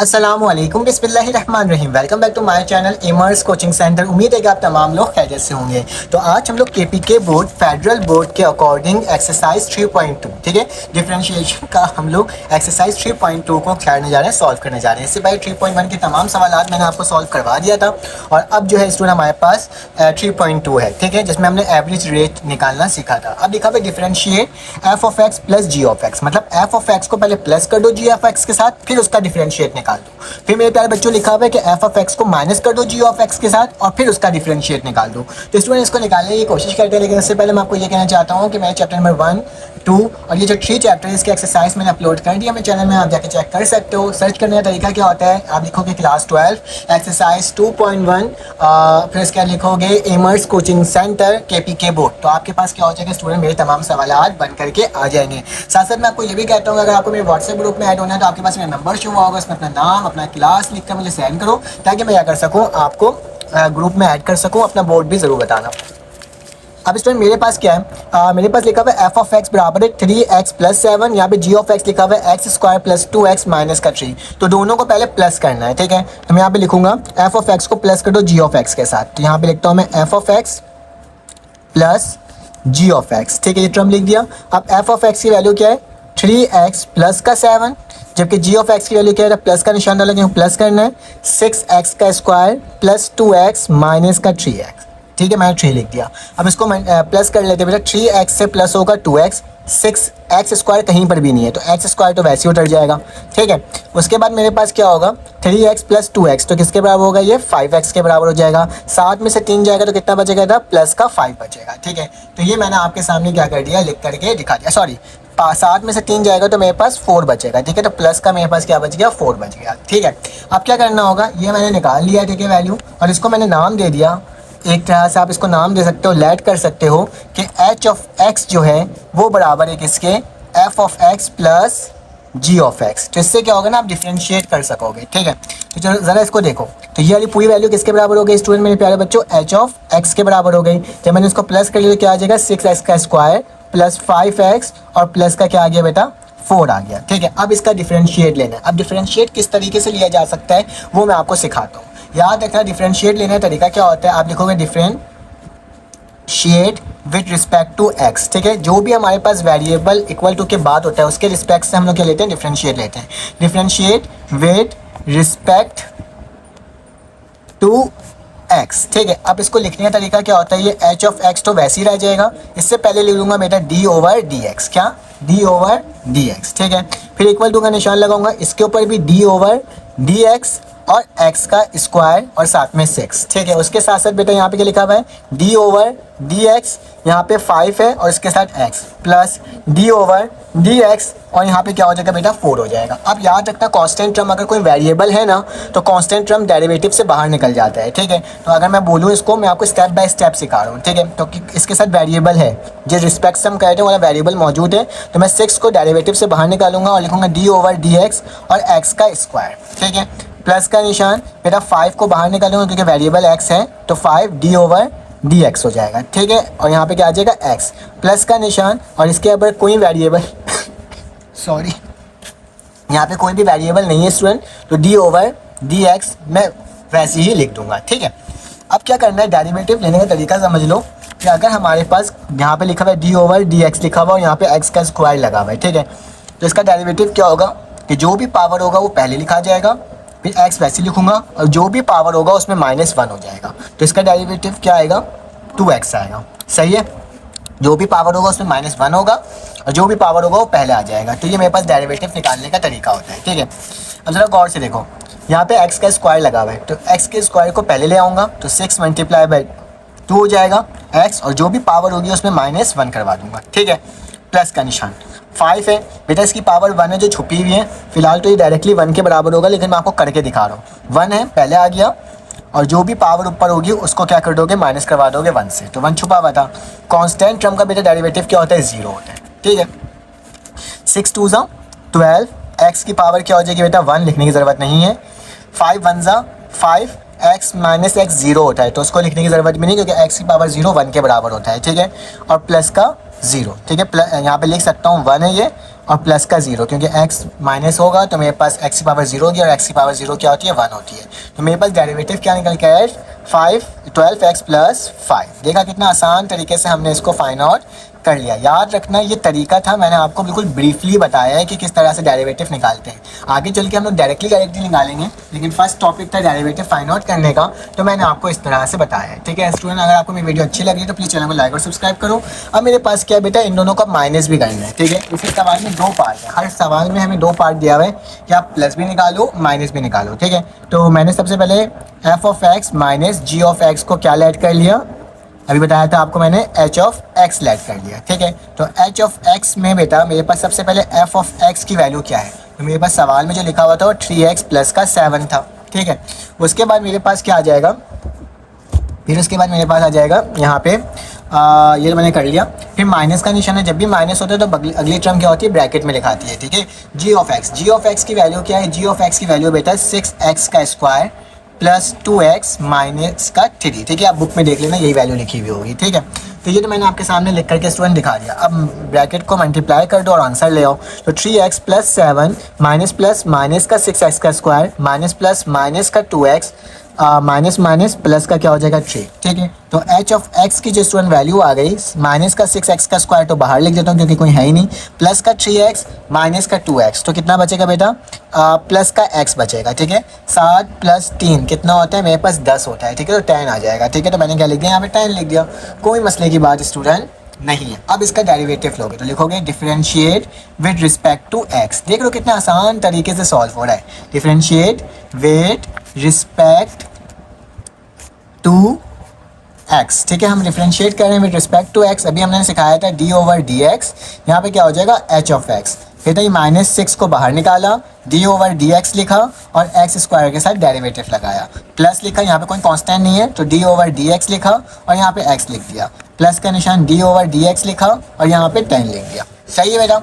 अस्सलामुअलैकुम बिस्मिल्लाहिर्रहमानिर्रहीम। Welcome back to my channel एमर्स कोचिंग सेंटर। उम्मीद है कि आप तमाम लोग खैरियत से होंगे। तो आज हम लोग केपीके बोर्ड फेडरल बोर्ड के अकॉर्डिंग एक्सरसाइज 3.2 ठीक है, डिफरेंशिएशन का हम लोग एक्सरसाइज 3.2 को करने जा रहे हैं, सॉल्व करने जा रहे हैं। इससे पहले 3.1 के तमाम सवालात मैंने आपको सॉल्व करवा दिया था और अब जो है स्टूडेंट हमारे पास 3.2 है ठीक है, जिसमें हमने एवरेज रेट निकालना सीखा था। अब लिखा हुआ differentiate f of x plus g of x, मतलब एफ ऑफ एक्स को पहले प्लस कर दो जी ऑफ एक्स के साथ, फिर उसका डिफरेंशिएट निकाल दो। फिर मेरे प्यारे बच्चों लिखा हुआ है कि एफ ऑफ एक्स को माइनस कर दो जी ऑफ एक्स के साथ और फिर उसका डिफरेंशिएट निकाल दो। तो स्टूडेंट इसको निकालने की कोशिश करते हैं, लेकिन इससे पहले मैं आपको ये कहना चाहता हूँ कि मैं चैप्टर नंबर 1, 2 और ये जो 3 चैप्टर है इसके एक्सरसाइज मैंने अपलोड कर दिया मेरे चैनल में, आप जाके चेक कर सकते हो। सर्च करने का तरीका क्या होता है, आप लिखोगे क्लास 12 एक्सरसाइज 2.1, फिर इसके बाद लिखोगे एमर्स कोचिंग सेंटर केपीके बोर्ड, तो आपके पास क्या हो जाएगा स्टूडेंट, मेरे तमाम सवालात बन करके आ जाएंगे। साथ साथ मैं आपको ये भी कहता हूँ अगर आपको मेरे व्हाट्सएप ग्रुप में ऐड होना है तो आपके पास मेरा नंबर शो होगा, उसमें अपना नाम अपना क्लास लिख कर मुझे सेंड करो ताकि मैं क्या कर सकूँ, आपको ग्रुप में ऐड कर सकूँ। अपना बोर्ड भी ज़रूर बताना। अब स्टूडेंट मेरे पास क्या है, मेरे पास लिखा हुआ है एफ ऑफ एक्स बराबर है 3x प्लस 7, यहाँ पे जी ऑफ एक्स लिखा हुआ है x square plus 2x minus का 3, तो दोनों को पहले प्लस करना है ठीक है। तो मैं यहाँ पे लिखूंगा एफ ऑफ एक्स को प्लस कर दो जी ऑफ एक्स के साथ, तो यहाँ पे लिखता हूँ मैं f of x plus g of x ठीक है, ये टर्म लिख दिया। अब एफ ऑफ एक्स की वैल्यू क्या है 3x प्लस का 7, जबकि जी ऑफ एक्स की वैल्यू क्या है, प्लस का निशान डाला प्लस करना है 6x का स्क्वायर प्लस 2x माइनस का 3x ठीक है, मैंने 3 लिख दिया। अब इसको प्लस कर लेते हैं बेटा, 3x से प्लस होगा 2x, 6x स्क्वायर कहीं पर भी नहीं है तो x स्क्वायर तो वैसे ही उतर जाएगा ठीक है। उसके बाद मेरे पास क्या होगा 3x प्लस 2x, तो किसके बराबर होगा, ये 5x के बराबर हो जाएगा। 7 में से 3 जाएगा तो कितना बचेगा था, प्लस का 5 बचेगा ठीक है। तो ये मैंने आपके सामने क्या कर दिया, लिख करके दिखा दिया। सॉरी 7 में से 3 जाएगा तो मेरे पास 4 बचेगा ठीक है, तो प्लस का मेरे पास क्या बच गया, 4 बच गया ठीक है। अब क्या करना होगा, ये मैंने निकाल लिया ठीक है वैल्यू, और इसको मैंने नाम दे दिया, एक तरह से आप इसको नाम दे सकते हो, लेट कर सकते हो कि एच ऑफ एक्स जो है वो बराबर है किसके, f of x plus g of x. तो इससे क्या होगा ना, आप डिफ्रेंशिएट कर सकोगे ठीक है। तो चलो ज़रा इसको देखो, तो ये वाली पूरी वैल्यू किसके बराबर हो गई स्टूडेंट मेरे प्यारे बच्चों, एच ऑफ एक्स के बराबर हो गई। जब मैंने इसको प्लस कर लिया तो क्या आ जाएगा 6x का स्क्वायर प्लस 5x और प्लस का क्या आ गया बेटा 4 आ गया ठीक है। अब इसका डिफ्रेंशिएट लेना है। अब डिफ्रेंशिएट किस तरीके से लिया जा सकता है वो मैं आपको सिखाता हूँ। याद रखना डिफरेंशिएट लेने का तरीका क्या होता है, आप लिखोगे differentiate with respect to x ठीक है। जो भी हमारे पास वेरिएबल इक्वल टू के बाद होता है उसके रिस्पेक्ट से हम लोग क्या लेते हैं, डिफरेंशिएट लेते हैं। Differentiate with respect to x ठीक है। अब इसको लिखने का तरीका क्या होता है, ये एच ऑफ एक्स तो वैसे ही रह जाएगा, इससे पहले लिख लूँगा बेटा डी ओवर डी एक्स, क्या डी ओवर डी एक्स ठीक है। फिर इक्वल टू का निशान लगाऊंगा, इसके ऊपर भी डी ओवर डी एक्स और x का स्क्वायर और साथ में 6 ठीक है। उसके साथ साथ बेटा यहाँ पे क्या लिखा हुआ है d ओवर डी एक्स, यहाँ पे 5 है और इसके साथ x plus d over D x और यहाँ पे क्या हो जाएगा बेटा 4 हो जाएगा। अब याद रखना कांस्टेंट टर्म अगर कोई वेरिएबल है ना तो कांस्टेंट टर्म डेरिवेटिव से बाहर निकल जाता है ठीक है। तो अगर मैं बोलूँ इसको, मैं आपको स्टेप बाय स्टेप सिखा रहा हूँ ठीक है। तो इसके साथ वेरिएबल है, जिस रिस्पेक्ट से हम कहते हैं वाला वेरिएबल मौजूद है, तो मैं 6 को डेरिवेटिव से बाहर निकालूंगा और लिखूंगा d ओवर डी एक्स और x का स्क्वायर ठीक है। प्लस का निशान बेटा 5 को बाहर निकालूंगा क्योंकि वेरिएबल x है, तो 5 d ओवर डी एक्स हो जाएगा ठीक है। और यहाँ पे क्या आ जाएगा x प्लस का निशान, और इसके ऊपर कोई वेरिएबल सॉरी यहाँ पे कोई भी वेरिएबल नहीं है स्टूडेंट, तो d ओवर डी एक्स मैं वैसे ही लिख दूंगा ठीक है। अब क्या करना है, डेरिवेटिव लेने का तरीका समझ लो कि अगर हमारे पास यहाँ पे लिखा हुआ है d ओवर डी एक्स लिखा हुआ और यहाँ पे x का स्क्वायर लगा हुआ है ठीक है, तो इसका डेरिवेटिव क्या होगा कि जो भी पावर होगा वो पहले लिखा जाएगा, फिर x वैसे लिखूंगा और जो भी पावर होगा उसमें -1 हो जाएगा, तो इसका डेरिवेटिव क्या आएगा 2x आएगा सही है। जो भी पावर होगा उसमें -1 होगा और जो भी पावर होगा वो पहले आ जाएगा। तो ये मेरे पास डेरिवेटिव निकालने का तरीका होता है ठीक है। अब जरा गौर से देखो, यहाँ पे x का स्क्वायर लगा हुआ है, तो x के स्क्वायर को पहले ले आऊँगा तो 6 मल्टीप्लाई बाई 2 हो जाएगा x, और जो भी पावर होगी उसमें -1 करवा दूंगा ठीक है। प्लस का निशान 5 है बेटा, इसकी पावर 1 है जो छुपी हुई है, फिलहाल तो ये डायरेक्टली 1 के बराबर होगा, लेकिन मैं आपको करके दिखा रहा हूँ। 1 है पहले आ गया और जो भी पावर ऊपर होगी उसको क्या कर दोगे, माइनस करवा दोगे 1 से, तो 1 छुपा हुआ था। कांस्टेंट टर्म का बेटा डेरिवेटिव क्या होता है, 0 होता है ठीक है। 6 2 ज़ा 12, x की पावर क्या हो जाएगी बेटा 1, लिखने की ज़रूरत नहीं है। 5 1 ज़ा 5, x माइनस एक्स 0 होता है, तो उसको लिखने की ज़रूरत भी नहीं क्योंकि x की पावर 0 1 के बराबर होता है ठीक है। और प्लस का 0 ठीक है, यहाँ पे लिख सकता हूँ 1 है ये, और प्लस का 0, क्योंकि x माइनस होगा तो मेरे पास x की पावर 0 होगी और x की पावर 0 क्या होती है, 1 होती है। तो मेरे पास डेरिवेटिव क्या निकल के आया, 12x प्लस 5। देखा कितना आसान तरीके से हमने इसको फाइंड आउट कर लिया। याद रखना ये तरीका था, मैंने आपको बिल्कुल ब्रीफली बताया है कि किस तरह से डेरिवेटिव निकालते हैं। आगे चल के हम लोग डायरेक्टली निकालेंगे, लेकिन फर्स्ट टॉपिक था डेरिवेटिव फाइंड आउट करने का, तो मैंने आपको इस तरह से बताया है। ठीक है स्टूडेंट, अगर आपको मेरी वीडियो अच्छी लगी तो प्लीज़ चैनल को लाइक और सब्सक्राइब करो। अब मेरे पास क्या है बेटा, इन दोनों का माइनस भी करना है। ठीक है, इसी सवाल में 2 पार्ट है, हर सवाल में हमें 2 पार्ट दिया हुआ है कि आप प्लस भी निकालो माइनस भी निकालो। ठीक है, तो मैंने सबसे पहले f of x minus g of x को क्या लेट कर लिया, अभी बताया था आपको मैंने, एच ऑफ एक्स लेट कर लिया। ठीक है, तो एच ऑफ एक्स में बेटा मेरे पास सबसे पहले एफ ऑफ एक्स की वैल्यू क्या है, तो मेरे पास सवाल में जो लिखा हुआ था वो 3x प्लस का 7 था। ठीक है, उसके बाद मेरे पास क्या आ जाएगा, फिर उसके बाद मेरे पास आ जाएगा यहाँ पे ये मैंने कर लिया। फिर माइनस का निशान है, जब भी माइनस होता है तो अगली टर्म क्या होती है, ब्रैकेट में लिखाती है। ठीक है, जी ऑफ एक्स की वैल्यू क्या है, जी ऑफ एक्स की वैल्यू बेटा 6x का स्क्वायर प्लस 2x माइनस का 3। ठीक है, आप बुक में देख लेना, यही वैल्यू लिखी हुई होगी। ठीक है, तो ये तो मैंने आपके सामने लिख करके स्टूडेंट दिखा दिया। अब ब्रैकेट को मल्टीप्लाई कर दो और आंसर ले आओ। तो 3x plus 7 minus plus minus का 6x का स्क्वायर माइनस प्लस माइनस का 2x माइनस माइनस प्लस का क्या हो जाएगा 3। ठीक है, तो एच ऑफ एक्स की जो स्टूडेंट वैल्यू आ गई, माइनस का 6x का स्क्वायर तो बाहर लिख देता हूँ क्योंकि कोई है ही नहीं, प्लस का 3x माइनस का 2x, तो कितना बचेगा बेटा, प्लस का x बचेगा। ठीक है, 7 प्लस 3 कितना होता है, मेरे पास 10 होता है। ठीक है, तो 10 आ जाएगा। ठीक है, तो मैंने क्या लिख दिया यहाँ पे, 10 लिख दिया, कोई मसले की बात स्टूडेंट नहीं है। अब इसका डेरिवेटिव लोगे तो लिखोगे differentiate with respect to x। देख लो कितना आसान तरीके से सॉल्व हो रहा है, differentiate with respect to x। ठीक है, हम डिफरेंशिएट कर रहे हैं विद रिस्पेक्ट टू x। अभी हमने सिखाया था d ओवर डी एक्स, यहाँ पे क्या हो जाएगा h ऑफ x। फिर तो ये -6 को बाहर निकाला, d ओवर डी एक्स लिखा और x स्क्वायर के साथ डेरिवेटिव लगाया, प्लस लिखा, यहाँ पे कोई कांस्टेंट नहीं है तो d ओवर डी एक्स लिखा और यहाँ पे x लिख दिया, प्लस का निशान d ओवर डी एक्स लिखा और यहाँ पे 10 लिख दिया। सही है बेटा।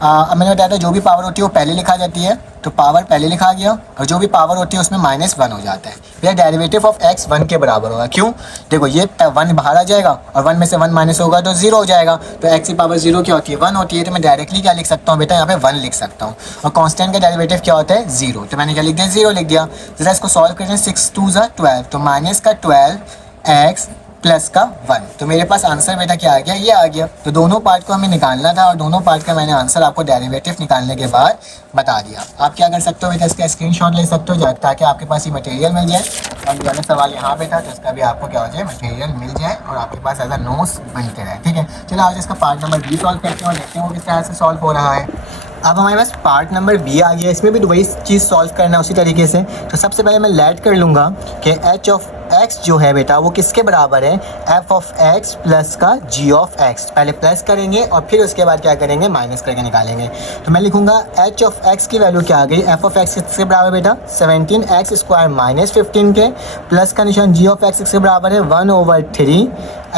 अब मैंने बताया था जो भी पावर होती है वो पहले लिखा जाती है, तो पावर पहले लिखा गया और जो भी पावर होती है उसमें -1 हो जाता है। भैया डेरिवेटिव ऑफ x 1 के बराबर होगा, क्यों, देखो ये 1 बाहर आ जाएगा और 1 में से 1 माइनस होगा तो 0 हो जाएगा, तो x की पावर 0 क्या होती है, 1 होती है। तो मैं डायरेक्टली क्या लिख सकता हूँ बेटा, यहाँ पे 1 लिख सकता हूँ, और कांस्टेंट का डेरिवेटिव क्या होता है, 0, तो मैंने क्या लिख दिया, 0 लिख दिया। जरा इसको सॉल्व करते हैं, 6 2 12, तो माइनस का 12x प्लस का 1, तो मेरे पास आंसर बेटा क्या आ गया, ये आ गया। तो दोनों पार्ट को हमें निकालना था और दोनों पार्ट का मैंने आंसर आपको डेरिवेटिव निकालने के बाद बता दिया। आप क्या कर सकते हो बेटा, इसका स्क्रीनशॉट ले सकते हो ताकि आपके पास ये मटेरियल मिल जाए, और ये वाला सवाल यहाँ पे था तो इसका भी आपको क्या हो जाए, मटेरियल मिल जाए और आपके पास एज अ नोट्स बनते रहे। ठीक है, चलो आज इसका पार्ट नंबर बी सॉल्व करते हैं और देखते हैं वो किस तरह से सॉल्व हो रहा है। अब हमारे पास पार्ट नंबर बी आ गया, इसमें भी वही चीज़ सॉल्व करना है उसी तरीके से। तो सबसे पहले मैं लेट कर लूँगा कि एच ऑफ एक्स जो है बेटा वो किसके बराबर है, एफ ऑफ एक्स प्लस का जी ऑफ एक्स। पहले प्लस करेंगे और फिर उसके बाद क्या करेंगे, माइनस करके निकालेंगे। तो मैं लिखूंगा एच ऑफ एक्स की वैल्यू क्या आ गई, एफ ऑफ एक्स किसके बराबर बेटा, 17x स्क्वायर माइनस 15 के, प्लस का निशान जी ऑफ एक्स किसके बराबर है, 1/3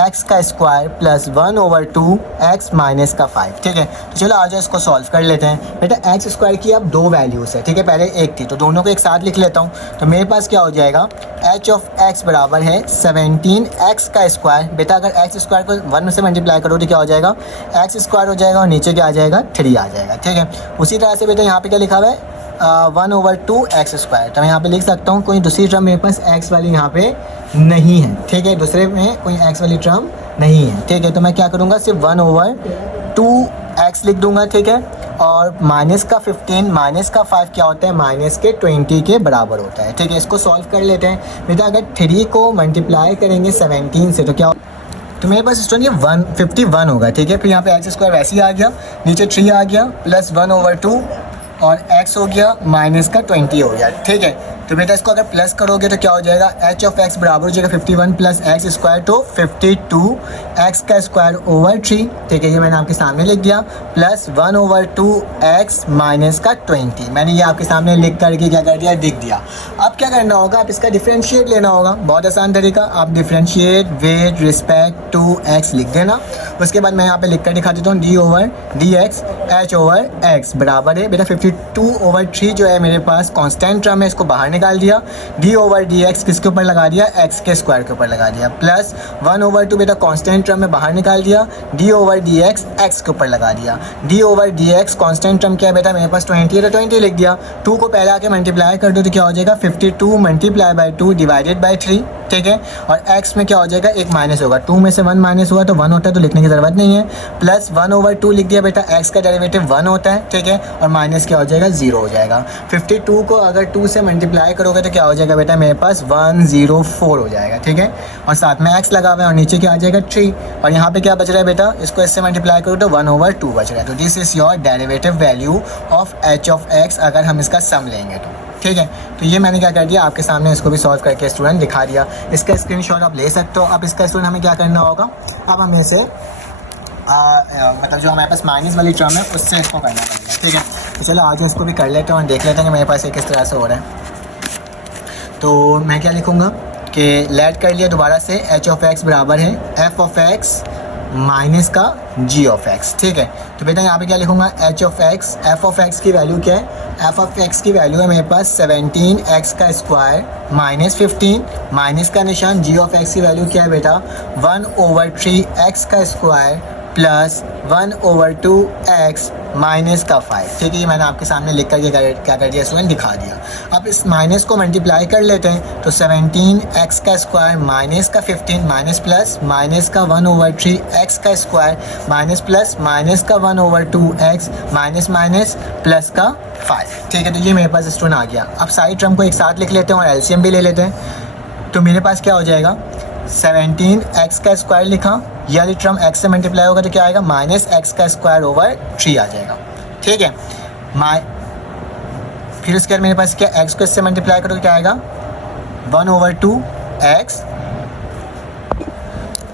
x का स्क्वायर प्लस 1/2 x माइनस का 5। ठीक है, तो चलो आज इसको सॉल्व कर लेते हैं। बेटा एक्स स्क्वायर की अब 2 वैल्यूज़ है, ठीक है, पहले एक थी तो दोनों को एक साथ लिख लेता हूँ। तो मेरे पास क्या हो जाएगा, एच ऑफ एक्स बराबर है 17x का स्क्वायर। बेटा अगर एक्स स्क्वायर को 1 से मल्टीप्लाई करो तो क्या हो जाएगा, एक्स स्क्वायर हो जाएगा और नीचे क्या आ जाएगा, 3 आ जाएगा। ठीक है, उसी तरह से बेटा यहाँ पे क्या लिखा हुआ है, 1/2 x स्क्वायर। तो मैं यहाँ पे लिख सकता हूँ, कोई दूसरी टर्म मेरे पास x वाली यहाँ पे नहीं है। ठीक है, दूसरे में कोई x वाली टर्म नहीं है। ठीक है, तो मैं क्या करूँगा, सिर्फ 1/2 x लिख दूंगा। ठीक है, और माइनस का 15 माइनस का 5 क्या होता है, माइनस के 20 के बराबर होता है। ठीक है, इसको सॉल्व कर लेते हैं। बेटा अगर 3 को मल्टीप्लाई करेंगे 17 से तो क्या, तो मेरे पास स्टूडेंट ये 151 होगा। ठीक है, फिर यहाँ पे एक्स स्क्वायर वैसे ही आ गया, नीचे 3 आ गया, प्लस 1/2 और x हो गया माइनस का 20 हो गया। ठीक है, तो बेटा इसको अगर प्लस करोगे तो क्या हो जाएगा, एच ऑफ एक्स बराबर हो जाएगा 51 प्लस एक्स स्क्वायर, तो 52 एक्स का स्क्वायर ओवर 3। ठीक है, ये मैंने आपके सामने लिख दिया, प्लस 1/2 एक्स माइनस का 20। मैंने ये आपके सामने लिख करके क्या कर दिया, लिख दिया। अब क्या करना होगा, आप इसका डिफरेंशिएट लेना होगा, बहुत आसान तरीका, आप differentiate with respect to x लिख देना। उसके बाद मैं यहाँ पे लिख कर दिखा देता हूँ, D over D x H over x बराबर है बेटा 52/3 जो है मेरे पास कांस्टेंट टर्म है, इसको बाहर निकाल दिया। d/dx किसके ऊपर लगा दिया, x के स्क्वायर के ऊपर लगा दिया, प्लस 1/2 बेटा कांस्टेंट टर्म में बाहर निकाल दिया, d/dx x के ऊपर लगा दिया। d/dx कांस्टेंट टर्म क्या है बेटा, मेरे पास 20 है तो 20 लिख दिया। 2 को पहले आके मल्टीप्लाई कर दो तो क्या हो जाएगा 52 मल्टीप्लाई बाई 2 डिवाइडेड बाई 3, ठीक है। और x में क्या हो जाएगा, एक माइनस होगा, 2 में से 1 माइनस हुआ तो 1 होता है, तो लिखने की ज़रूरत नहीं है। प्लस 1/2 लिख दिया बेटा, x का डेरिवेटिव 1 होता है, ठीक है। और माइनस क्या हो जाएगा, 0 हो जाएगा। 52 को अगर 2 से मल्टीप्लाई करोगे तो क्या हो जाएगा बेटा, मेरे पास 104 हो जाएगा, ठीक है। और साथ में x लगा हुआ है और नीचे क्या आ जाएगा 3, और यहाँ पे क्या बच रहा है बेटा, इसको इससे मल्टीप्लाई करो तो 1/2 बच रहा है। तो this is your derivative value of h of x अगर हम इसका सम लेंगे तो, ठीक है। तो ये मैंने क्या कर दिया, आपके सामने इसको भी सॉल्व करके स्टूडेंट दिखा दिया। इसका स्क्रीनशॉट आप ले सकते हो। अब इसका स्टूडेंट हमें क्या करना होगा, अब हमें इसे मतलब जो हमारे पास माइनस वाली टर्म है उससे इसको करना पड़ेगा, ठीक है। तो चलो आज इसको भी कर लेते हैं और देख लेते हैं कि मेरे पास ये किस तरह से हो रहा है। तो मैं क्या लिखूँगा कि लेट कर लिया दोबारा से, h ऑफ x बराबर है f ऑफ x माइनस का g ऑफ x, ठीक है। तो बेटा यहाँ पे क्या लिखूँगा, h of x, f of x की वैल्यू क्या है, f ऑफ x की वैल्यू है मेरे पास 17x का स्क्वायर माइनस 15, माइनस का निशान, g ऑफ x की वैल्यू क्या है बेटा 1/3x का स्क्वायर प्लस 1/2x माइनस का 5, ठीक है। ये मैंने आपके सामने लिख कर क्या कर दिया स्टूडेंट, दिखा दिया। अब इस माइनस को मल्टीप्लाई कर लेते हैं तो 17x का स्क्वायर माइनस का 15 माइनस प्लस माइनस का 1/3x का स्क्वायर माइनस प्लस माइनस का 1/2x माइनस माइनस प्लस का 5, ठीक है। तो ये मेरे पास स्टूडेंट आ गया। अब सारी टर्म को एक साथ लिख लेते हैं और एलसीएम भी ले लेते हैं। तो मेरे पास क्या हो जाएगा, 17x का स्क्वायर लिखा, यह वाली टर्म x से मल्टीप्लाई होगा तो क्या आएगा, माइनस x का स्क्वायर ओवर 3 आ जाएगा, ठीक है। फिर उसके बाद मेरे पास क्या, x को इससे मल्टीप्लाई करो तो क्या आएगा 1/2x,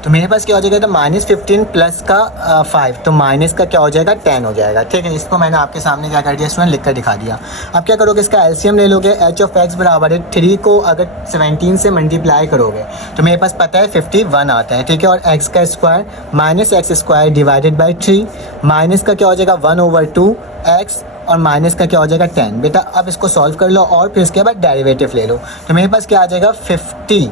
तो मेरे पास क्या हो जाएगा, तो -15 प्लस का 5, तो माइनस का क्या हो जाएगा 10 हो जाएगा, ठीक है। इसको मैंने आपके सामने क्या कर दिया स्टूडेंट, लिख कर दिखा दिया। अब क्या करोगे, इसका एलसीएम ले लोगे, h ऑफ x बराबर है 3 को अगर 17 से मल्टीप्लाई करोगे तो मेरे पास पता है 51 आता है, ठीक है। और x का square minus x square divided by 3, minus का क्या हो जाएगा 1/2x और माइनस का क्या हो जाएगा 10। बेटा अब इसको सॉल्व कर लो और फिर इसके बाद डेरिवेटिव ले लो, तो मेरे पास क्या आ जाएगा 50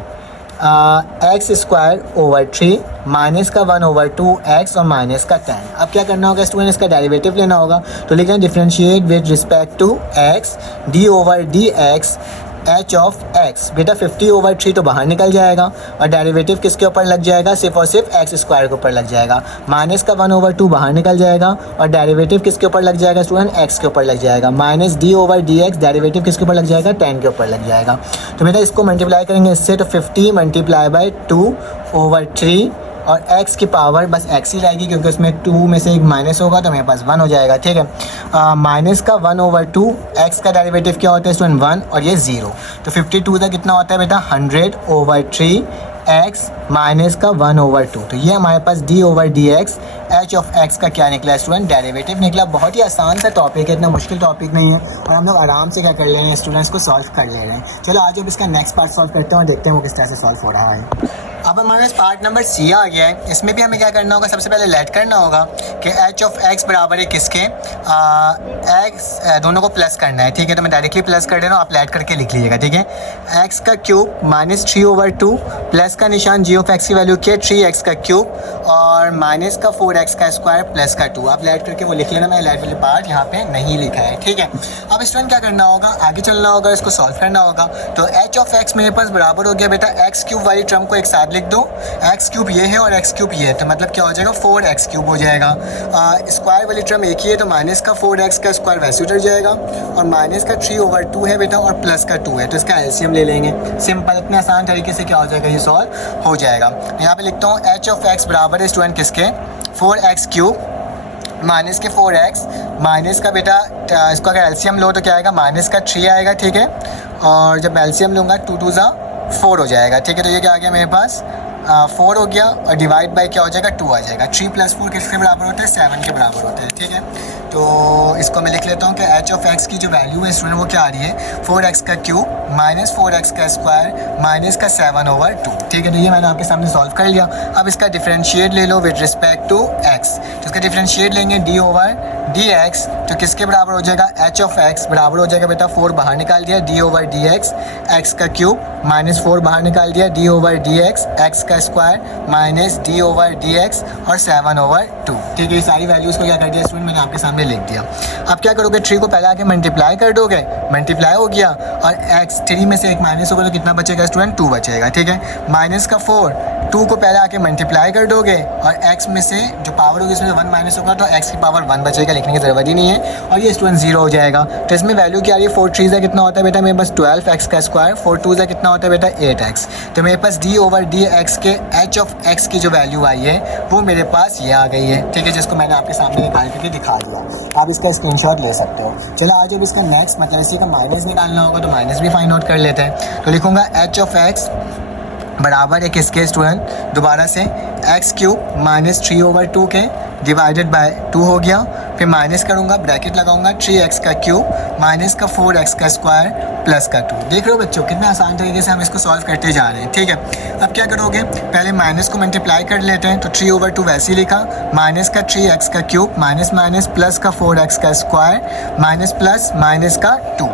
एक्स स्क्वायर ओवर 3 माइनस का 1/2x और माइनस का 10। अब क्या करना होगा स्टूडेंट, इसका डेरिवेटिव लेना होगा, तो लिखना है differentiate with respect to x d/dx h of x। बेटा 50/3 तो बाहर निकल जाएगा और डेरिवेटिव किसके ऊपर लग जाएगा, सिर्फ और सिर्फ x स्क्वायर के ऊपर लग जाएगा। माइनस का 1/2 बाहर निकल जाएगा और डेरिवेटिव किसके ऊपर लग जाएगा स्टूडेंट, x के ऊपर लग जाएगा। माइनस d/dx डेरिवेटिव किसके ऊपर लग जाएगा, 10 के ऊपर लग जाएगा। तो बेटा इसको मल्टीप्लाई करेंगे इससे, तो 50 मल्टीप्लाई बाई 2/3 और x की पावर बस x ही रहेगी क्योंकि उसमें 2 में से एक माइनस होगा तो मेरे पास 1 हो जाएगा, ठीक है। माइनस का 1/2 x का डेरिवेटिव क्या होता है स्टूडेंट 1 और ये 0, तो 52 का कितना होता है बेटा 100/3 x माइनस का 1/2। तो ये हमारे पास d/dx h ऑफ x का क्या निकला स्टूडेंट, डेरिवेटिव निकला। बहुत ही आसान सा टॉपिक है, इतना मुश्किल टॉपिक नहीं है और हम लोग आराम से क्या कर ले रहे हैं, स्टूडेंट्स को सॉल्व कर ले रहे हैं। चलो आज अब इसका नेक्स्ट पार्ट सॉल्व करते हैं और देखते हैं वो किस तरह से सॉल्व हो रहा है। अब हमारे पास पार्ट नंबर सी आ गया है। इसमें भी हमें क्या करना होगा, सबसे पहले लेट करना होगा कि h ऑफ x बराबर है किसके, x दोनों को प्लस करना है, ठीक है। तो मैं डायरेक्टली प्लस कर दे रहा हूँ, आप लेट करके लिख लीजिएगा, ठीक है। x का क्यूब माइनस 3/2 प्लस का निशान, g ऑफ x की वैल्यू क्या है 3x का क्यूब और माइनस का 4x का स्क्वायर प्लस का 2। आप लेट करके वो लिख लेना, मैं लेट वाले पार्ट यहाँ पे नहीं लिखा है, ठीक है। अब स्टूडेंट क्या करना होगा, आगे चलना होगा, इसको सॉल्व करना होगा। तो h ऑफ x मेरे पास बराबर हो गया बेटा x क्यूब वाली टर्म को एक साथ लिख दो, एक्स क्यूब ये है और एक्स क्यूब ये है, तो मतलब क्या हो जाएगा 4x क्यूब हो जाएगा। स्क्वायर वाली टर्म एक ही है तो माइनस का 4x का स्क्वायर वैसे उतर जाएगा और माइनस का 3/2 है बेटा और प्लस का 2 है, तो इसका एलसीएम ले लेंगे। सिंपल, इतने आसान तरीके से क्या हो जाएगा, ये सॉल्व हो जाएगा। यहाँ पे लिखता हूँ h ऑफ x बराबर है स्टूडेंट किसके, 4x क्यूब माइनस के 4x माइनस का बेटा इसको अगर एलसीएम लो तो क्या आएगा, माइनस का 3 आएगा, ठीक है। और जब एलसीएम लूँगा 2 2 ज़ा 4 हो जाएगा, ठीक है। तो ये क्या आ गया मेरे पास 4 हो गया और डिवाइड बाई क्या हो जाएगा 2 आ जाएगा। 3 + 4 किसके बराबर होता है, 7 के बराबर होता है, ठीक है। तो इसको मैं लिख लेता हूँ कि एच ऑफ एक्स की जो वैल्यू है स्टूडेंट वो क्या आ रही है 4x का क्यूब माइनस 4x का स्क्वायर माइनस का 7/2। ठीक है, तो ये मैंने आपके सामने सॉल्व कर लिया। अब इसका डिफरेंशिएट ले लो विद रिस्पेक्ट टू x। तो इसका डिफरेंशिएट लेंगे d/dx, तो किसके बराबर हो जाएगा, h ऑफ x बराबर हो जाएगा बेटा 4 बाहर निकाल दिया d/dx, x का क्यूब माइनस 4 बाहर निकाल दिया d/dx, x का स्क्वायर माइनस d/dx और 7/2। ठीक है, ये सारी वैल्यूज़ को क्या कर दिया स्टूडेंट मैंने आपके सामने लिख दिया। अब क्या करोगे, 3 को पहले आके मल्टीप्लाई कर दोगे, मल्टीप्लाई हो गया और x 3 में से एक माइनस होगा तो कितना बचेगा स्टूडेंट 2 बचेगा। ठीक है, माइनस का 4 2 को पहले आके मल्टीप्लाई कर दोगे और x में से जो पावर होगी इसमें 1 माइनस होगा तो x की पावर 1 बचेगा, लिखने की ज़रूरत ही नहीं है और ये स्टूडेंट 0 हो जाएगा। तो इसमें वैल्यू क्या आ रही है, 4 3 कितना होता है बेटा मेरे पास 12x का स्क्वायर, 4 2 कितना होता है बेटा 8x। तो मेरे पास d/dx के h ऑफ x की जो वैल्यू आई है वो मेरे पास ये आ गई है। ठीक है, जिसको मैंने आपके सामने निकाल करके दिखा दिया। आप इसका स्क्रीनशॉट ले सकते हो। चलो आज अब इसका नेक्स्ट मतलब इसी का माइनस निकालना होगा तो माइनस भी फाइंड आउट कर लेते हैं। तो लिखूँगा h ऑफ x बराबर है किसके स्टूडेंट, दोबारा से एक्स क्यूब माइनस 3/2 के डिवाइडेड बाय 2 हो गया, फिर माइनस करूँगा ब्रैकेट लगाऊंगा 3x का क्यूब माइनस का 4x का स्क्वायर प्लस का 2। देख रहे हो बच्चों कितने आसान तरीके से हम इसको सॉल्व करते जा रहे हैं। ठीक है, अब क्या करोगे, पहले माइनस को मल्टीप्लाई कर लेते हैं। तो 3/2 वैसे ही लिखा, माइनस का 3x का क्यूब माइनस माइनस प्लस का 4x का स्क्वायर माइनस प्लस माइनस का 2।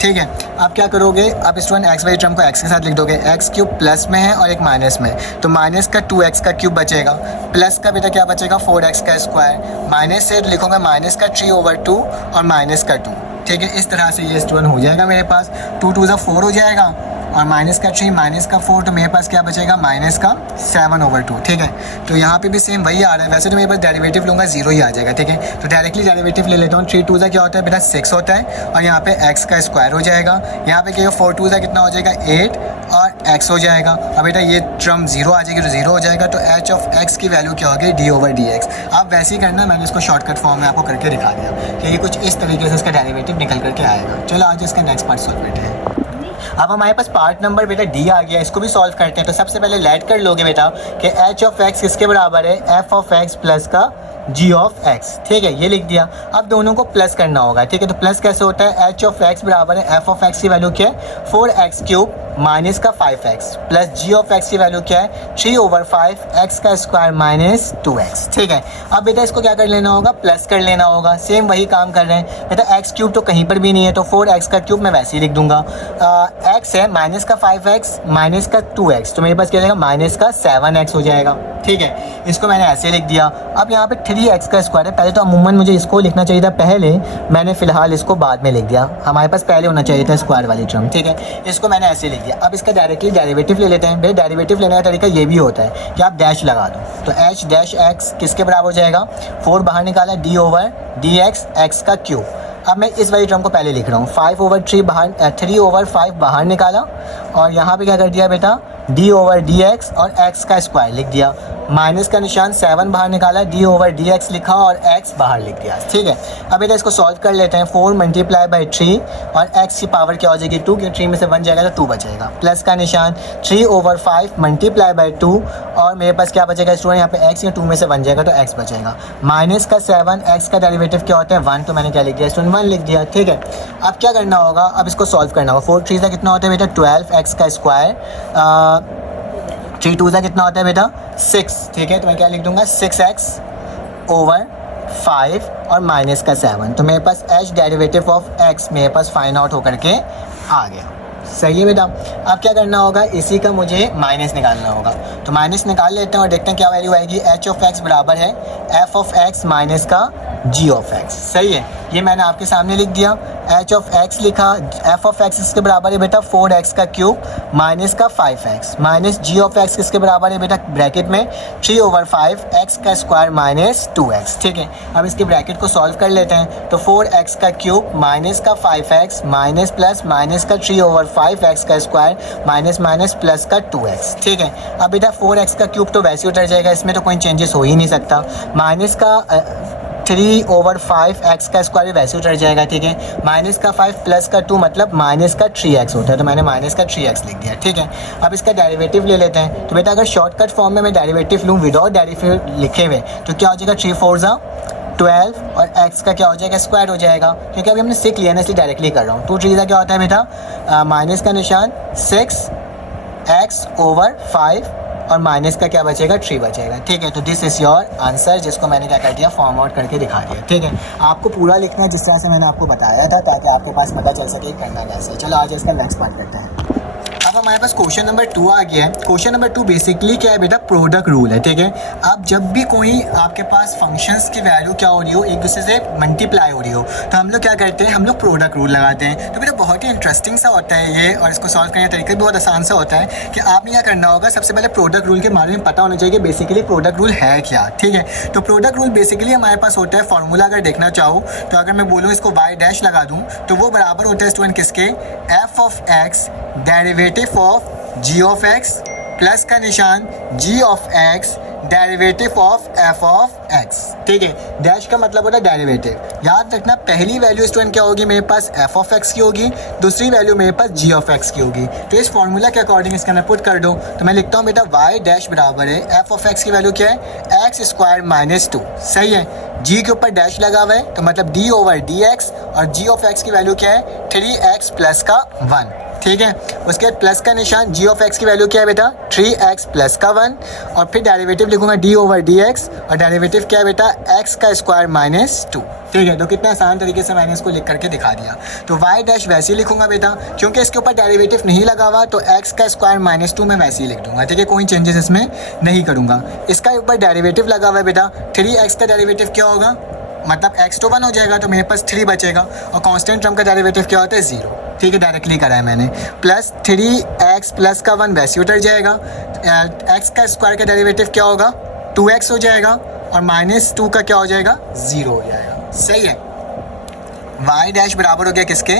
ठीक है, अब क्या करोगे, अब स्टूडेंट एक्स वाली टर्म को एक्स के साथ लिख दोगे, एक्स क्यूब प्लस में है और एक माइनस में, तो माइनस का 2x का क्यूब बचेगा, प्लस का बेटा क्या बचेगा 4x का स्क्वायर, माइनस से लिखूँगा माइनस का 3/2 और माइनस का 2। ठीक है, इस तरह से ये स्टूडेंट हो जाएगा मेरे पास 2 2 4 हो जाएगा और माइनस का 3 माइनस का 4, तो मेरे पास क्या बचेगा माइनस का 7/2। ठीक है, तो यहाँ पे भी सेम वही आ रहा है, वैसे तो मेरे पास डेरिवेटिव लूँगा 0 ही आ जाएगा। ठीक है, तो डायरेक्टली डेरिवेटिव ले लेता हूँ। 3 2 क्या होता है बेटा 6 होता है और यहाँ पे x का स्क्वायर हो जाएगा, यहाँ पे क्या 4 2 कितना हो जाएगा 8 और x हो जाएगा। अब बेटा ये टर्म 0 आ जाएगी तो 0 हो जाएगा, तो h ऑफ x की वैल्यू क्या होगी d/dx। आप वैसे ही करना, मैंने इसको शॉर्टकट फॉर्म में आपको करके दिखा दिया कि ये कुछ इस तरीके से इसका डेरिवेटिव निकल करके आएगा। चलो आज इसका नेक्स्ट पार्ट सॉल्व करते हैं। अब हमारे पास पार्ट नंबर बेटा डी आ गया, इसको भी सॉल्व करते हैं। तो सबसे पहले लेट कर लोगे बेटा कि h ऑफ x किसके बराबर है, f ऑफ x प्लस का g ऑफ x। ठीक है, ये लिख दिया। अब दोनों को प्लस करना होगा। ठीक है, तो प्लस कैसे होता है, h ऑफ x बराबर है f ऑफ x की वैल्यू क्या है 4x क्यूब माइनस का 5x plus g of x की वैल्यू क्या है 3/5 x का स्क्वायर माइनस 2x। ठीक है, अब बेटा इसको क्या कर लेना होगा, प्लस कर लेना होगा। सेम वही काम कर रहे हैं बेटा, x क्यूब तो कहीं पर भी नहीं है तो 4x का क्यूब मैं वैसे ही लिख दूंगा। x है माइनस का 5x माइनस का 2x, तो मेरे पास क्या जाएगा माइनस का 7x हो जाएगा। ठीक है, इसको मैंने ऐसे लिख दिया। अब यहाँ पे 3x का स्क्वायर है, पहले तो अमूमन मुझे इसको लिखना चाहिए था पहले, मैंने फ़िलहाल इसको बाद में लिख दिया। हमारे पास पहले होना चाहिए था स्क्वायर वाली टर्म। ठीक है, इसको मैंने ऐसे लिख दिया। अब इसका डायरेक्टली डेरिवेटिव ले लेते हैं। भाई डेरिवेटिव लेने का तरीका ये भी होता है कि आप डैश लगा दो, तो h डैश x किसके बराबर हो जाएगा, 4 बाहर निकाला d/dx x का क्यूब। अब मैं इस वाली टर्म को पहले लिख रहा हूँ, 3/5 बाहर निकाला और यहाँ पे क्या कर दिया बेटा d/dx और x का स्क्वायर लिख दिया, माइनस का निशान 7 बाहर निकाला, d/dx लिखा और x बाहर लिख दिया। ठीक है, अब बेटा इसको सॉल्व कर लेते हैं। 4 मल्टीप्लाई बाई 3 और x की पावर क्या हो जाएगी 2, क्योंकि 3 में से 1 जाएगा तो 2 बचेगा, प्लस का निशान 3/5 मल्टीप्लाई बाई 2 और मेरे पास क्या बचेगा स्टूडेंट, यहाँ पे x या 2 में से 1 जाएगा तो x बचेगा, माइनस का 7, x का डेरिवेटिव क्या होता है 1, तो मैंने क्या लिख दिया स्टूडेंट 1 लिख दिया। ठीक है, अब क्या करना होगा, अब इसको सॉल्व करना होगा। 4 3 कितना होता है बेटा 12x का स्क्वायर, 3 2 कितना होता है बेटा 6। ठीक है, तो मैं क्या लिख दूंगा 6x/5 और माइनस का 7, तो मेरे पास h डेरिवेटिव ऑफ x मेरे पास फाइंड आउट होकर के आ गया। सही है बेटा, अब क्या करना होगा, इसी का मुझे माइनस निकालना होगा। तो माइनस निकाल लेते हैं और देखते हैं क्या वैल्यू आएगी। h ऑफ x बराबर है f ऑफ x माइनस का g ऑफ x। सही है, ये मैंने आपके सामने लिख दिया। h ऑफ x लिखा, f ऑफ x इसके बराबर है बेटा 4x का क्यूब माइनस का 5x minus g of x किसके बराबर है बेटा ब्रैकेट में 3/5 x का स्क्वायर माइनस 2x। ठीक है, अब इसके ब्रैकेट को सॉल्व कर लेते हैं। तो 4x का क्यूब माइनस का 5x माइनस प्लस माइनस का 3/5 x का स्क्वायर माइनस माइनस प्लस का 2x। ठीक है, अब बेटा 4x का क्यूब तो वैसे उतर जाएगा, इसमें तो कोई चेंजेस हो ही नहीं सकता। माइनस का 3/5 x का स्क्वायर वैसे उतर जाएगा। ठीक है, माइनस का 5 प्लस का 2 मतलब माइनस का 3x होता है, तो मैंने माइनस का 3x लिख दिया। ठीक है, अब इसका डेरिवेटिव ले लेते हैं। तो बेटा अगर शॉर्टकट फॉर्म में मैं डेरिवेटिव लूँ विदाउट डेरिवेटिव लिखे हुए तो क्या हो जाएगा 3 4 12 और x का क्या हो जाएगा, स्क्वायर हो जाएगा, क्योंकि अभी हमने 6 लिया ना इसलिए डायरेक्टली कर रहा हूँ। 2 3 का क्या होता है बेटा, माइनस का निशान 6x/5 और माइनस का क्या बचेगा, 3 बचेगा। ठीक है, तो दिस इज़ योर आंसर, जिसको मैंने क्या कर दिया, फॉर्म आउट करके दिखा दिया। ठीक है, आपको पूरा लिखना है जिस तरह से मैंने आपको बताया था, ताकि आपके पास पता चल सके करना कैसे। चलो आज इसका नेक्स्ट पार्ट करते हैं। अब हमारे पास क्वेश्चन नंबर 2 आ गया है। क्वेश्चन नंबर 2 बेसिकली क्या है बेटा, प्रोडक्ट रूल है। ठीक है, अब जब भी कोई आपके पास फंक्शंस की वैल्यू क्या हो रही हो, एक दूसरे से मल्टीप्लाई हो रही हो, तो हम लोग क्या करते हैं, हम लोग प्रोडक्ट रूल लगाते हैं। तो बेटा बहुत ही इंटरेस्टिंग सा होता है ये, और इसको सॉल्व करने का तरीका भी बहुत आसान सा होता है कि आपने क्या करना होगा, सबसे पहले प्रोडक्ट रूल के बारे में पता होना चाहिए कि बेसिकली प्रोडक्ट रूल है क्या। ठीक है, तो प्रोडक्ट रूल बेसिकली हमारे पास होता है, फॉर्मूला अगर देखना चाहो तो अगर मैं बोलूँ इसको y डैश लगा दूँ तो वो बराबर होता है स्टूडेंट किसके, f of x derivative of g of x plus का निशान g of x derivative of f of x। ठीक है, डैश का मतलब होता है डेरिवेटिव। याद रखना पहली वैल्यू स्टूडेंट क्या होगी, मेरे पास f ऑफ x की होगी, दूसरी वैल्यू मेरे पास g ऑफ x की होगी। तो इस फॉर्मूला के अकॉर्डिंग इसके अंदर पुट कर दो, तो मैं लिखता हूँ बेटा y डैश बराबर है f ऑफ x की वैल्यू क्या है, x² - 2। सही है, g के ऊपर डैश लगा हुआ है तो मतलब d/dx, और g ऑफ x की वैल्यू क्या है, 3x प्लस का 1। ठीक है, उसके बाद प्लस का निशान, g ऑफ x की वैल्यू क्या है बेटा, 3x प्लस का 1, और फिर डेरिवेटिव लिखूंगा d/dx, और डेरिवेटिव क्या है बेटा, x² - 2। ठीक है, तो कितना आसान तरीके से मैंने इसको लिख करके दिखा दिया। तो y डैश वैसे ही लिखूंगा बेटा, क्योंकि इसके ऊपर डेरिवेटिव नहीं लगा हुआ, तो x² - 2 मैं वैसे ही लिख दूंगा। ठीक है, कोई चेंजेस इसमें नहीं करूँगा। इसका ऊपर डेरिवेटिव लगा हुआ है बेटा, 3x का डेरिवेटिव क्या होगा, मतलब x तो 1 हो जाएगा, तो मेरे पास 3 बचेगा, और कांस्टेंट टर्म का डेरिवेटिव क्या होता है, 0। ठीक है, डायरेक्टली करा है मैंने, प्लस 3x प्लस का 1 वैसे उतर जाएगा, x का स्क्वायर का डेरिवेटिव क्या होगा, 2x हो जाएगा, और -2 का क्या हो जाएगा, 0 हो जाएगा। सही है, y डैश बराबर हो गया किसके,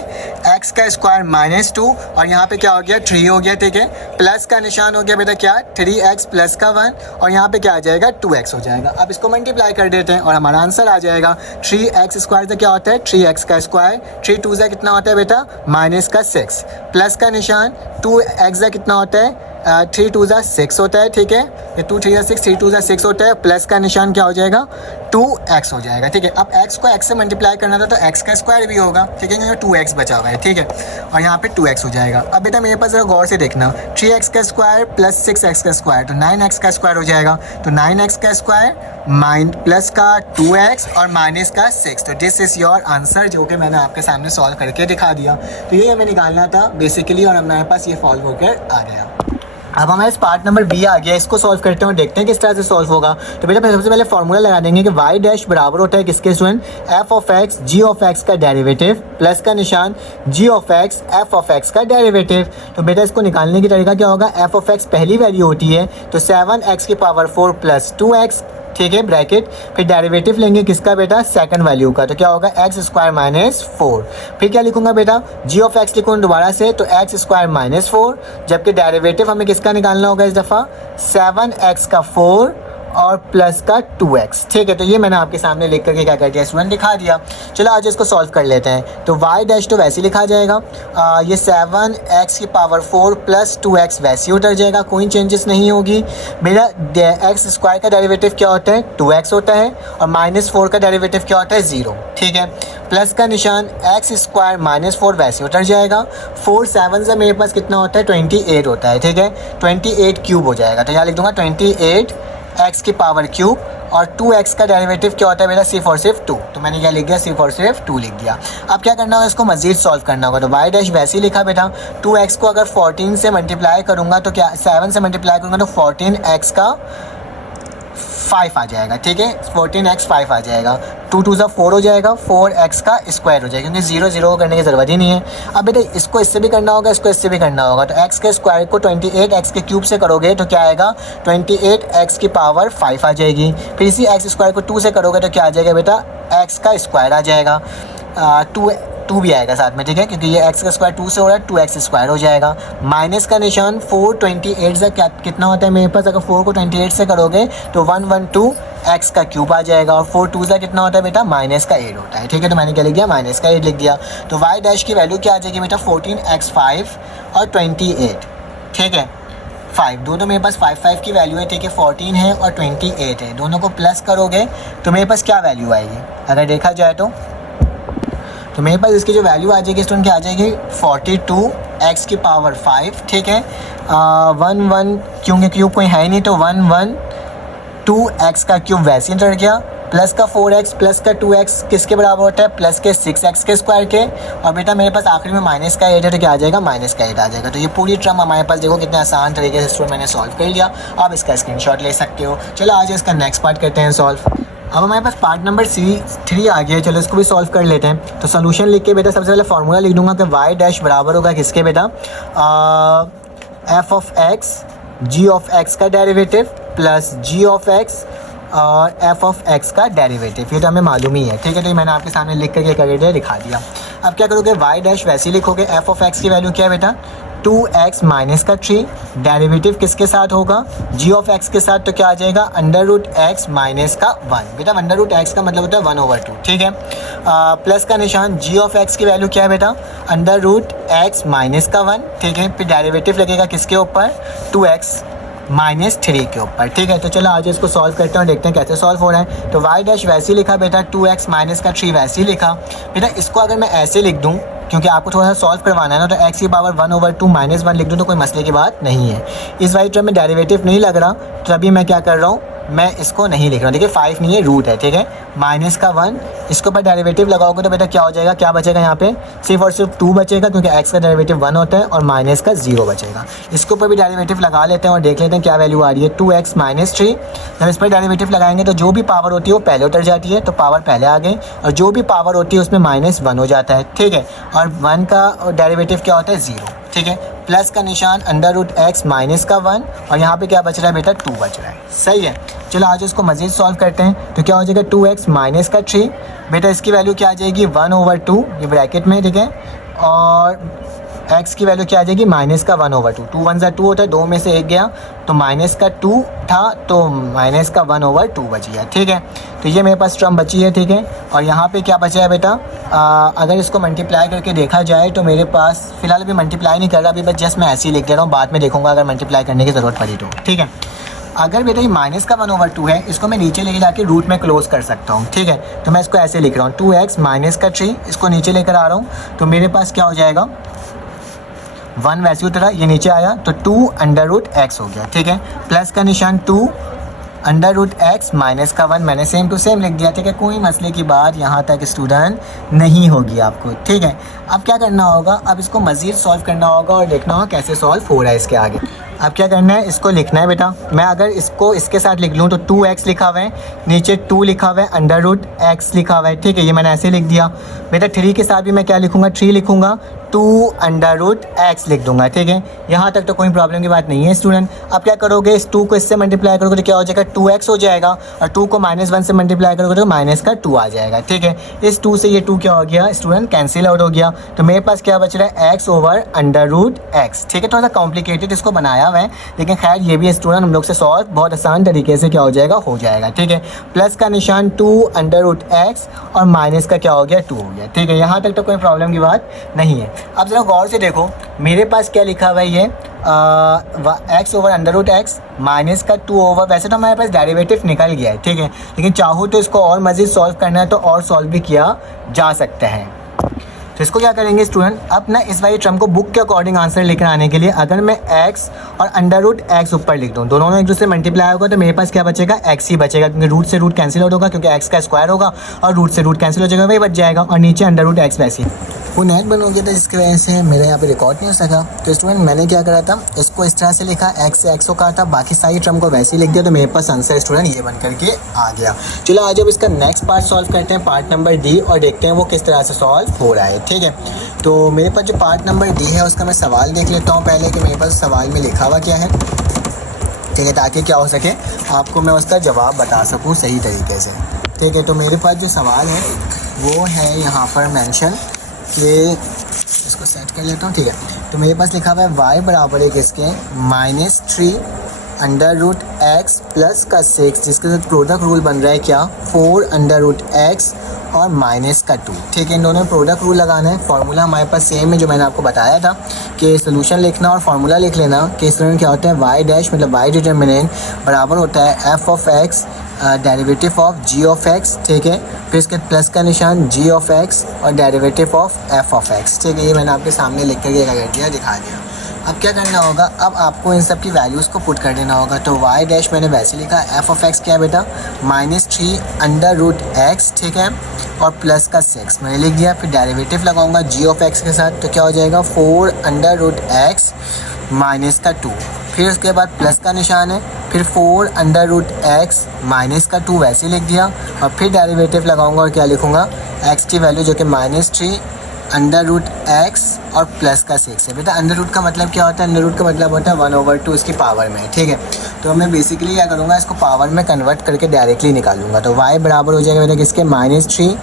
x² - 2, और यहाँ पे क्या हो गया, 3 हो गया। ठीक है, प्लस का निशान हो गया बेटा क्या, 3x प्लस का 1, और यहाँ पे क्या आ जाएगा, 2x हो जाएगा। अब इसको मल्टीप्लाई कर देते हैं और हमारा आंसर आ जाएगा। 3x² से क्या होता है, 3x का स्क्वायर, 3 2 से कितना होता है बेटा, -6, प्लस का निशान 2x से कितना होता है, 3 2 ज़ा 6 होता है। ठीक है, ये 2 3 ज़ा 6, 3 2 ज़ा 6 होता है, प्लस का निशान क्या हो जाएगा, 2x हो जाएगा। ठीक है, अब x को x से मल्टीप्लाई करना था तो x का स्क्वायर भी होगा। ठीक है, क्योंकि 2x बचा हुआ है। ठीक है, और यहाँ पे 2x हो जाएगा। अब बेटा मेरे पास जरा गौर से देखना, 3x का स्क्वायर प्लस 6x का स्क्वायर, तो 9x का स्क्वायर हो जाएगा। तो 9x का स्क्वायर प्लस का 2x और माइनस का 6, तो दिस इज़ योर आंसर, जो कि मैंने आपके सामने सॉल्व करके दिखा दिया। तो ये हमें निकालना था बेसिकली, और हमारे पास ये सॉल्व होकर आ गया। अब हमारे पार्ट नंबर बी आ गया, इसको सॉल्व करते हैं और देखते हैं किस तरह से सॉल्व होगा। तो बेटा सबसे पहले फॉर्मूला लगा देंगे कि y डैश बराबर होता है किसके student, f of x g of x का डेरिवेटिव, प्लस का निशान g of x f of x का डेरिवेटिव। तो बेटा इसको निकालने की तरीका क्या होगा, f ऑफ x पहली वैल्यू होती है तो 7x⁴ प्लस 2x। ठीक है, ब्रैकेट, फिर डेरिवेटिव लेंगे किसका बेटा, सेकंड वैल्यू का, तो क्या होगा, x² - 4। फिर क्या लिखूंगा बेटा, g ऑफ x लिखूंगा दोबारा से, तो x² - 4, जबकि डेरिवेटिव हमें किसका निकालना होगा इस दफ़ा, 7x⁴ और प्लस का 2x। ठीक है, तो ये मैंने आपके सामने लिख करके क्या कर दिया, स्टूडेंट दिखा दिया। चलो आज इसको सॉल्व कर लेते हैं। तो y डैश तो वैसे लिखा जाएगा, ये 7x⁴ प्लस 2x वैसे उतर जाएगा, कोई चेंजेस नहीं होगी। मेरा x² का डेरिवेटिव क्या होता है, 2x होता है, और -4 का डेरिवेटिव क्या होता है, 0। ठीक है, प्लस का निशान x² - 4 वैसे उतर जाएगा, 4 7 से मेरे पास कितना होता है, 28 होता है। ठीक है, 28³ हो जाएगा, तो यहाँ लिख दूंगा 28x⁴, और 2x का डेरिवेटिव क्या होता है बेटा, सिर्फ और सिर्फ 2। तो मैंने क्या लिख दिया, सिर्फ और सिर्फ 2 लिख दिया। अब क्या करना होगा, इसको मजीद सॉल्व करना होगा। तो y डैश वैसे ही लिखा बेटा, 2x को अगर 14 से मल्टीप्लाई करूँगा तो क्या, 7 से मल्टीप्लाई करूँगा तो 14x⁵ आ जाएगा। ठीक है, 14x⁵ आ जाएगा, 2 2 ज़ा 4 हो जाएगा, 4x का स्क्वायर हो जाएगा, क्योंकि 0 0 को करने की ज़रूरत ही नहीं है। अब बेटा इसको इससे भी करना होगा, इसको इससे भी करना होगा, तो x के स्क्वायर को 28x³ से करोगे तो क्या आएगा, 28x⁵ आ जाएगी। फिर इसी x² को 2 से करोगे तो क्या आ जाएगा बेटा, x का स्क्वायर आ जाएगा, 2 भी आएगा साथ में। ठीक है, क्योंकि ये x का स्क्वायर 2 से हो रहा है, 2x² हो जाएगा, माइनस का निशान 4 28 से कितना होता है मेरे पास, अगर 4 को 28 से करोगे तो 112x³ आ जाएगा, और 4 2 से कितना होता है बेटा, -8 होता है। ठीक है, तो मैंने क्या लिख दिया, -8 लिख दिया। तो y डैश की वैल्यू क्या आ जाएगी बेटा, 14x⁵ और 28। ठीक है, 5, दोनों मेरे पास 5 की वैल्यू है, ठीक है। 14 है और 28 है, दोनों को प्लस करोगे तो मेरे पास क्या वैल्यू आएगी अगर देखा जाए तो मेरे पास इसकी जो वैल्यू आ जाएगी स्टूडेंट क्या आ जाएगी 42 x की पावर 5, ठीक है। 1 1 क्योंकि क्यूब कोई है ही नहीं तो 1 1 2x का क्यूब वैसे ही रह गया, प्लस का 4x प्लस का 2x किसके बराबर होता है, प्लस के 6x के स्क्वायर के। और बेटा मेरे पास आखिरी में माइनस का 8 है तो क्या आ जाएगा, माइनस का 8 आ जाएगा। तो ये पूरी टर्म हमारे पास देखो कितने आसान तरीके से स्टूडेंट मैंने सॉल्व कर लिया। आप इसका स्क्रीनशॉट ले सकते हो। चलो आज इसका नेक्स्ट पार्ट करते हैं सॉल्व। अब हमारे पास पार्ट नंबर C3 आ गया, चलो इसको भी सॉल्व कर लेते हैं। तो सोल्यूशन लिख के बेटा सबसे पहले फार्मूला लिख दूंगा कि y डैश बराबर होगा किसके बेटा, f of x g of x का derivative plus g of x और f ऑफ x का डेरिवेटिव। ये तो हमें मालूम ही है, ठीक है। तो ये मैंने आपके सामने लिख करके कर दिखा दिया। अब क्या करोगे, y डैश वैसे ही लिखोगे, f ऑफ x की वैल्यू क्या है बेटा 2x माइनस का 3, डेरिवेटिव किसके साथ होगा g ऑफ x के साथ, तो क्या आ जाएगा अंडर रूट x माइनस का 1। बेटा अंडर रूट x का मतलब होता है 1/2, ठीक है। प्लस का निशान, g ऑफ x की वैल्यू क्या है बेटा अंडर रूट x माइनस का 1, ठीक है। फिर डेरिवेटिव लगेगा किसके ऊपर 2x माइनस 3 के ऊपर, ठीक है। तो चलो आज इसको सॉल्व करते हैं और देखते हैं कैसे सॉल्व हो रहा है। तो y डैश वैसे ही लिखा बेटा 2x माइनस का 3 वैसे ही लिखा बेटा। इसको अगर मैं ऐसे लिख दूँ क्योंकि आपको थोड़ा सा सॉल्व करवाना है ना, तो x की पावर 1/2 माइनस 1 लिख दूँ तो कोई मसले की बात नहीं है। इस वाली टर्म में डेरिवेटिव नहीं लग रहा तो अभी मैं क्या कर रहा हूँ, मैं इसको नहीं लिख रहा हूँ। देखिए 5 नहीं है, रूट है, ठीक है। माइनस का 1 इसके ऊपर डेरिवेटिव लगाओगे तो बेटा क्या हो जाएगा, क्या बचेगा यहाँ पे सिर्फ और सिर्फ 2 बचेगा क्योंकि x का डेरिवेटिव 1 होता है और माइनस का 0 बचेगा। इसके ऊपर भी डेरिवेटिव लगा लेते हैं और देख लेते हैं क्या वैल्यू आ रही है 2x माइनस 3। जब इस पर डेरिवेटिव लगाएंगे तो जो भी पावर होती है वो पहले उतर जाती है, तो पावर पहले आ गई, और जो भी पावर होती है उसमें -1 हो जाता है, ठीक है। और 1 का डेरिवेटिव क्या होता है 0, ठीक है। प्लस का निशान अंडर रूट x माइनस का 1 और यहाँ पे क्या बच रहा है बेटा 2 बच रहा है, सही है। चलो आज इसको मज़ीद सॉल्व करते हैं। तो क्या हो जाएगा 2x माइनस का 3 बेटा, इसकी वैल्यू क्या आ जाएगी 1/2, ये ब्रैकेट में, ठीक है। और x की वैल्यू क्या आ जाएगी माइनस का 1/2, 2 1 2 होता है, 2 में से 1 गया तो माइनस का 2 था तो माइनस का 1/2 बच गया, ठीक है। तो ये मेरे पास टर्म बची है, ठीक है। और यहाँ पे क्या बचा है बेटा, अगर इसको मल्टीप्लाई करके देखा जाए तो मेरे पास फ़िलहाल अभी मल्टीप्लाई नहीं कर रहा, अभी बस जस्ट मैं ऐसे ही लिख दे रहा हूँ, बाद में देखूँगा अगर मल्टीप्लाई करने की ज़रूरत पड़ी तो, ठीक है। अगर बेटा ये माइनस का 1/2 है, इसको मैं नीचे लेके जाके रूट में क्लोज कर सकता हूँ, ठीक है। तो मैं इसको ऐसे लिख रहा हूँ 2x माइनस का 3, इसको नीचे लेकर आ रहा हूँ तो मेरे पास क्या हो जाएगा 1 वैसे उतरा, ये नीचे आया तो 2 अंडर रूट x हो गया, ठीक है। प्लस का निशान 2 अंडर रूट x माइनस का 1 मैंने सेम टू सेम लिख दिया, ठीक है। कोई मसले की बात यहाँ तक स्टूडेंट नहीं होगी आपको, ठीक है। अब क्या करना होगा, अब इसको मज़ीद सॉल्व करना होगा और देखना होगा कैसे सॉल्व हो रहा है इसके आगे। अब क्या करना है, इसको लिखना है बेटा। मैं अगर इसको इसके साथ लिख लूँ तो 2x लिखा हुआ है, नीचे 2 लिखा हुआ है, अंडर रूट x लिखा हुआ है, ठीक है। ये मैंने ऐसे लिख दिया बेटा। 3 के साथ भी मैं क्या लिखूँगा, 3 लिखूँगा, 2 अंडर रूट x लिख दूंगा, ठीक है। यहाँ तक तो कोई प्रॉब्लम की बात नहीं है स्टूडेंट। अब क्या करोगे, इस 2 को इससे मल्टीप्लाई करोगे तो क्या हो जाएगा 2x हो जाएगा, और 2 को -1 से मल्टीप्लाई करोगे तो माइनस का 2 आ जाएगा, ठीक है। इस 2 से ये 2 क्या हो गया स्टूडेंट, कैंसिल आउट हो गया। तो मेरे पास क्या बच रहा है x over under root x, ठीक है। थोड़ा सा कॉम्प्लिकेटेड इसको बनाया हुआ है, लेकिन खैर ये भी स्टूडेंट हम लोग से सॉल्व बहुत आसान तरीके से क्या हो जाएगा, ठीक है। प्लस का निशान 2 अंडर रूट x और माइनस का क्या हो गया 2 हो गया, ठीक है। यहाँ तक तो कोई प्रॉब्लम की बात नहीं है। अब जरा गौर से देखो मेरे पास क्या लिखा हुआ है, ये x over under root x minus का 2 ओवर, वैसे तो हमारे पास डेरिवेटिव निकल गया है, ठीक है। लेकिन चाहो तो इसको और मज़ीद सॉल्व करना है तो और सॉल्व भी किया जा सकता है। तो इसको क्या करेंगे स्टूडेंट, अब ना इस वाली टर्म को बुक के अकॉर्डिंग आंसर लेकर आने के लिए अगर मैं x और अंडर रूट x ऊपर लिख दूँ, दोनों में एक दूसरे मल्टीप्लाई होगा तो मेरे पास क्या बचेगा x ही बचेगा, क्योंकि रूट से रूट कैंसिल आउट होगा क्योंकि x का स्क्वायर होगा और रूट से रूट कैंसिल हो जाएगा, वही बच जाएगा। और नीचे अंडर रूट x वैसे वो नेट बन हो गया था जिसकी वजह से मेरे यहाँ पे रिकॉर्ड नहीं हो सका। तो स्टूडेंट मैंने क्या करा था, इसको इस तरह से लिखा, x से x को कहा था, बाकी सारी टर्म को वैसे ही लिख दिया, तो मेरे पास आंसर स्टूडेंट ये बन करके आ गया। चलो आज अब इसका नेक्स्ट पार्ट सॉल्व करते हैं, पार्ट नंबर D, और देखते हैं वो किस तरह से सॉल्व हो रहा है, ठीक है। तो मेरे पास जो पार्ट नंबर D है उसका मैं सवाल देख लेता हूँ पहले कि मेरे पास सवाल में लिखा हुआ क्या है, ठीक है, ताकि क्या हो सके आपको मैं उसका जवाब बता सकूँ सही तरीके से, ठीक है। तो मेरे पास जो सवाल है वो है यहाँ पर मेंशन कि इसको सेट कर लेता हूँ, ठीक है। तो मेरे पास लिखा हुआ है y बराबर है किसके -3 अंडर रूट x प्लस का 6, जिसके साथ प्रोडक्ट रूल बन रहा है क्या 4 अंडर रूट x और माइनस का 2, ठीक है। इन दोनों में प्रोडक्ट रूल लगाना है। फार्मूला हमारे पास सेम है जो मैंने आपको बताया था, कि सोल्यूशन लिखना और फार्मूला लिख लेना कि स्टूडेंट क्या होता है वाई डैश मतलब वाई डिटर्मिनेंट बराबर होता है f of x derivative of g of x, ठीक है। फिर इसके प्लस का निशान जी ऑफ एक्स और derivative of f of x, ठीक है। ये मैंने आपके सामने लिख करके क्या कर दिया, दिखा दिया। अब क्या करना होगा, अब आपको इन सब की वैल्यूज़ को पुट कर देना होगा। तो वाई डैश मैंने वैसे लिखा, एफ ऑफ एक्स क्या है बेटा -3 अंडर रूट एक्स, ठीक है, और प्लस का 6 मैंने लिख दिया। फिर डेरिवेटिव लगाऊंगा जी ऑफ एक्स के साथ, तो क्या हो जाएगा 4 अंडर रूट एक्स माइनस का 2। फिर उसके बाद प्लस का निशान है, फिर 4 अंडर रूट एक्स माइनस का 2 वैसे लिख दिया। और फिर डेरिवेटिव लगाऊंगा और क्या लिखूंगा, एक्स की वैल्यू जो कि -3 अंडर रूट एक्स और प्लस का 6 है। बेटा अंडर रूट का मतलब क्या होता है, अंडर रूट का मतलब होता है 1/2 इसकी पावर में, ठीक है। तो मैं बेसिकली क्या करूँगा, इसको पावर में कन्वर्ट करके डायरेक्टली निकालूंगा। तो y बराबर हो जाएगा बेटा किसके, -3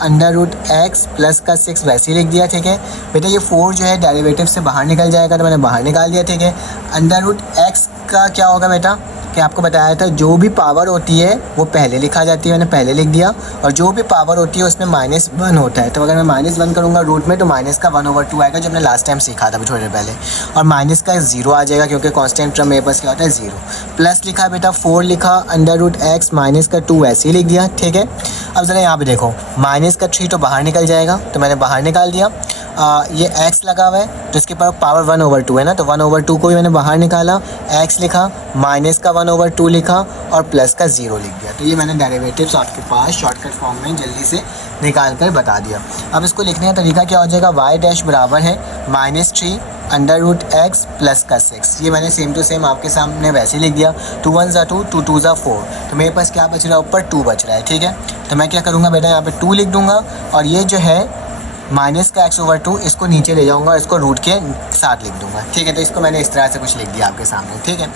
अंडर रूट एक्स प्लस का 6 वैसे ही लिख दिया, ठीक है। बेटा ये 4 जो है डेरिवेटिव से बाहर निकल जाएगा, तो मैंने बाहर निकाल दिया, ठीक है। अंडर रूट एक्स का क्या होगा बेटा कि आपको बताया था जो भी पावर होती है वो पहले लिखा जाती है, मैंने पहले लिख दिया। और जो भी पावर होती है उसमें -1 होता है। तो अगर मैं -1 करूँगा रूट में तो माइनस का 1/2 आएगा, जो हमने लास्ट टाइम सीखा था अभी थोड़ी देर पहले। और माइनस का 0 आ जाएगा क्योंकि कांस्टेंट टर्म मेरे पास क्या होता है 0। प्लस लिखा बेटा 4 लिखा अंडर रूट एक्स माइनस का 2 ऐसे ही लिख दिया, ठीक है। अब ज़रा यहाँ पे देखो माइनस का 3 तो बाहर निकल जाएगा, तो मैंने बाहर निकाल दिया। ये x लगा हुआ है तो इसके पावर 1/2 है ना, तो 1/2 को भी मैंने बाहर निकाला, x लिखा, माइनस का 1/2 लिखा और प्लस का 0 लिख दिया। तो ये मैंने डेरिवेटिव्स आपके पास शॉर्टकट फॉर्म में जल्दी से निकाल कर बता दिया। अब इसको लिखने का तरीका क्या हो जाएगा, y डैश बराबर है -3 अंडर रूट एक्स प्लस का 6। ये मैंने सेम टू सेम आपके सामने वैसे लिख दिया। 2 1 ज़ा 2, 2 2 ज़ा 4, तो मेरे पास क्या बच रहा है, ऊपर 2 बच रहा है, ठीक है। तो मैं क्या करूँगा बेटा, यहाँ पे 2 लिख दूँगा और ये जो है माइनस का x/2 इसको नीचे ले जाऊंगा, इसको रूट के साथ लिख दूंगा, ठीक है। तो इसको मैंने इस तरह से कुछ लिख दिया आपके सामने, ठीक है।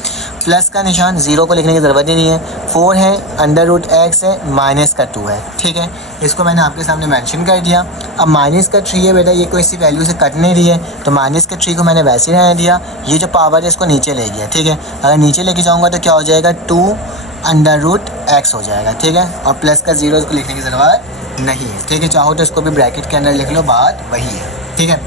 प्लस का निशान 0 को लिखने की ज़रूरत ही नहीं है, 4 है अंडर रूट एक्स है माइनस का 2 है, ठीक है। इसको मैंने आपके सामने मेंशन कर दिया। अब माइनस का 3 है बेटा, ये कोई सी वैल्यू से कट नहीं रही है, तो माइनस का 3 को मैंने वैसे ही रहने दिया। ये जो पावर है इसको नीचे ले गया, ठीक है। अगर नीचे लेके जाऊँगा तो क्या हो जाएगा 2 अंडर रूट एक्स हो जाएगा, ठीक है। और प्लस का 0 इसको लिखने की ज़रूरत नहीं है, ठीक है। चाहो तो इसको भी ब्रैकेट के अंदर लिख लो, बात वही है, ठीक है।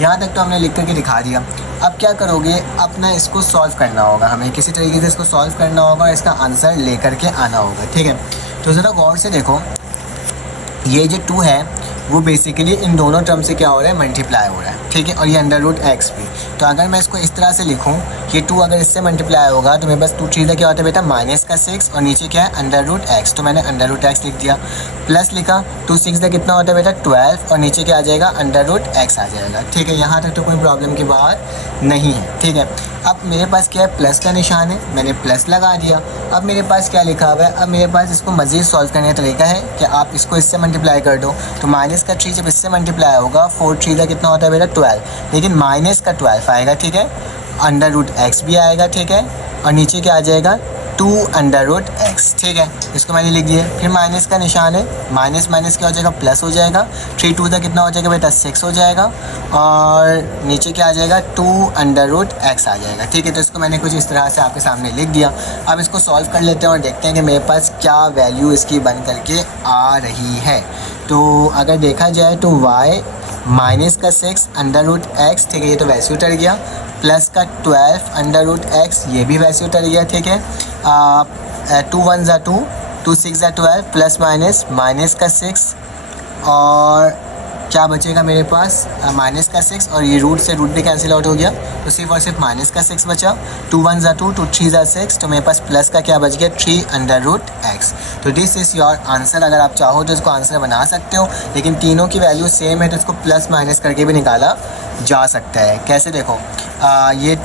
यहाँ तक तो हमने लिख करके दिखा दिया। अब क्या करोगे, अपना इसको सॉल्व करना होगा, हमें किसी तरीके से इसको सॉल्व करना होगा और इसका आंसर ले करके आना होगा, ठीक है। तो ज़रा गौर से देखो, ये जो 2 है वो बेसिकली इन दोनों टर्म से क्या हो रहा है, मल्टीप्लाई हो रहा है, ठीक है। और ये अंडर रूट एक्स भी, तो अगर मैं इसको इस तरह से लिखूँ, ये 2 अगर इससे मल्टीप्लाई होगा तो मेरे पास 2 3 क्या होता है बेटा, माइनस का 6 और नीचे क्या है अंडर रूट एक्स, तो मैंने अंडर रूट एक्स लिख दिया। प्लस लिखा 2 6 कितना होता है बेटा 12 और नीचे क्या आ जाएगा अंडर रूट एक्स आ जाएगा, ठीक है। यहाँ तक तो कोई प्रॉब्लम की बात नहीं है, ठीक है। अब मेरे पास क्या है, प्लस का निशान है, मैंने प्लस लगा दिया। अब मेरे पास क्या लिखा हुआ है, अब मेरे पास इसको मज़ीद सॉल्व करने का तरीका है कि आप इसको इससे मल्टीप्लाई कर दो। तो माइनस का 3 जब इससे मल्टीप्लाई होगा 4 3 कितना होता है बेटा 12, लेकिन माइनस का 12 आएगा, ठीक है। अंडर रूट एक्स भी आएगा, ठीक है। और नीचे क्या आ जाएगा 2 अंडर रूट एक्स, ठीक है। इसको मैंने लिख दिया। फिर माइनस का निशान है, माइनस माइनस क्या हो जाएगा, प्लस हो जाएगा। 3 2 कितना हो जाएगा बेटा 6 हो जाएगा और नीचे क्या आ जाएगा 2 अंडर रूट एक्स आ जाएगा, ठीक है। तो इसको मैंने कुछ इस तरह से आपके सामने लिख दिया। अब इसको सॉल्व कर लेते हैं और देखते हैं कि मेरे पास क्या वैल्यू इसकी बन करके आ रही है। तो अगर देखा जाए तो y माइनस का 6 अंडर रूट एक्स, ठीक है, ये तो वैसे उतर गया। प्लस का 12 अंडर रूट एक्स, ये भी वैसे उतर गया, ठीक है। 2 1 ज़ा 2, 2 6 ज़ा 12 प्लस माइनस माइनस का 6 और क्या बचेगा मेरे पास माइनस का 6 और ये रूट से रूट भी कैंसिल आउट हो गया, तो सिर्फ और सिर्फ माइनस का 6 बचा। 2 1 ज़ा 2, 2 3 ज़ा 6, तो मेरे पास प्लस का क्या बच गया 3 अंडर रूट एक्स। तो दिस इज़ योर आंसर। अगर आप चाहो तो इसको आंसर बना सकते हो, लेकिन तीनों की वैल्यू सेम है तो इसको प्लस माइनस करके भी निकाला जा सकता है। कैसे देखो, ये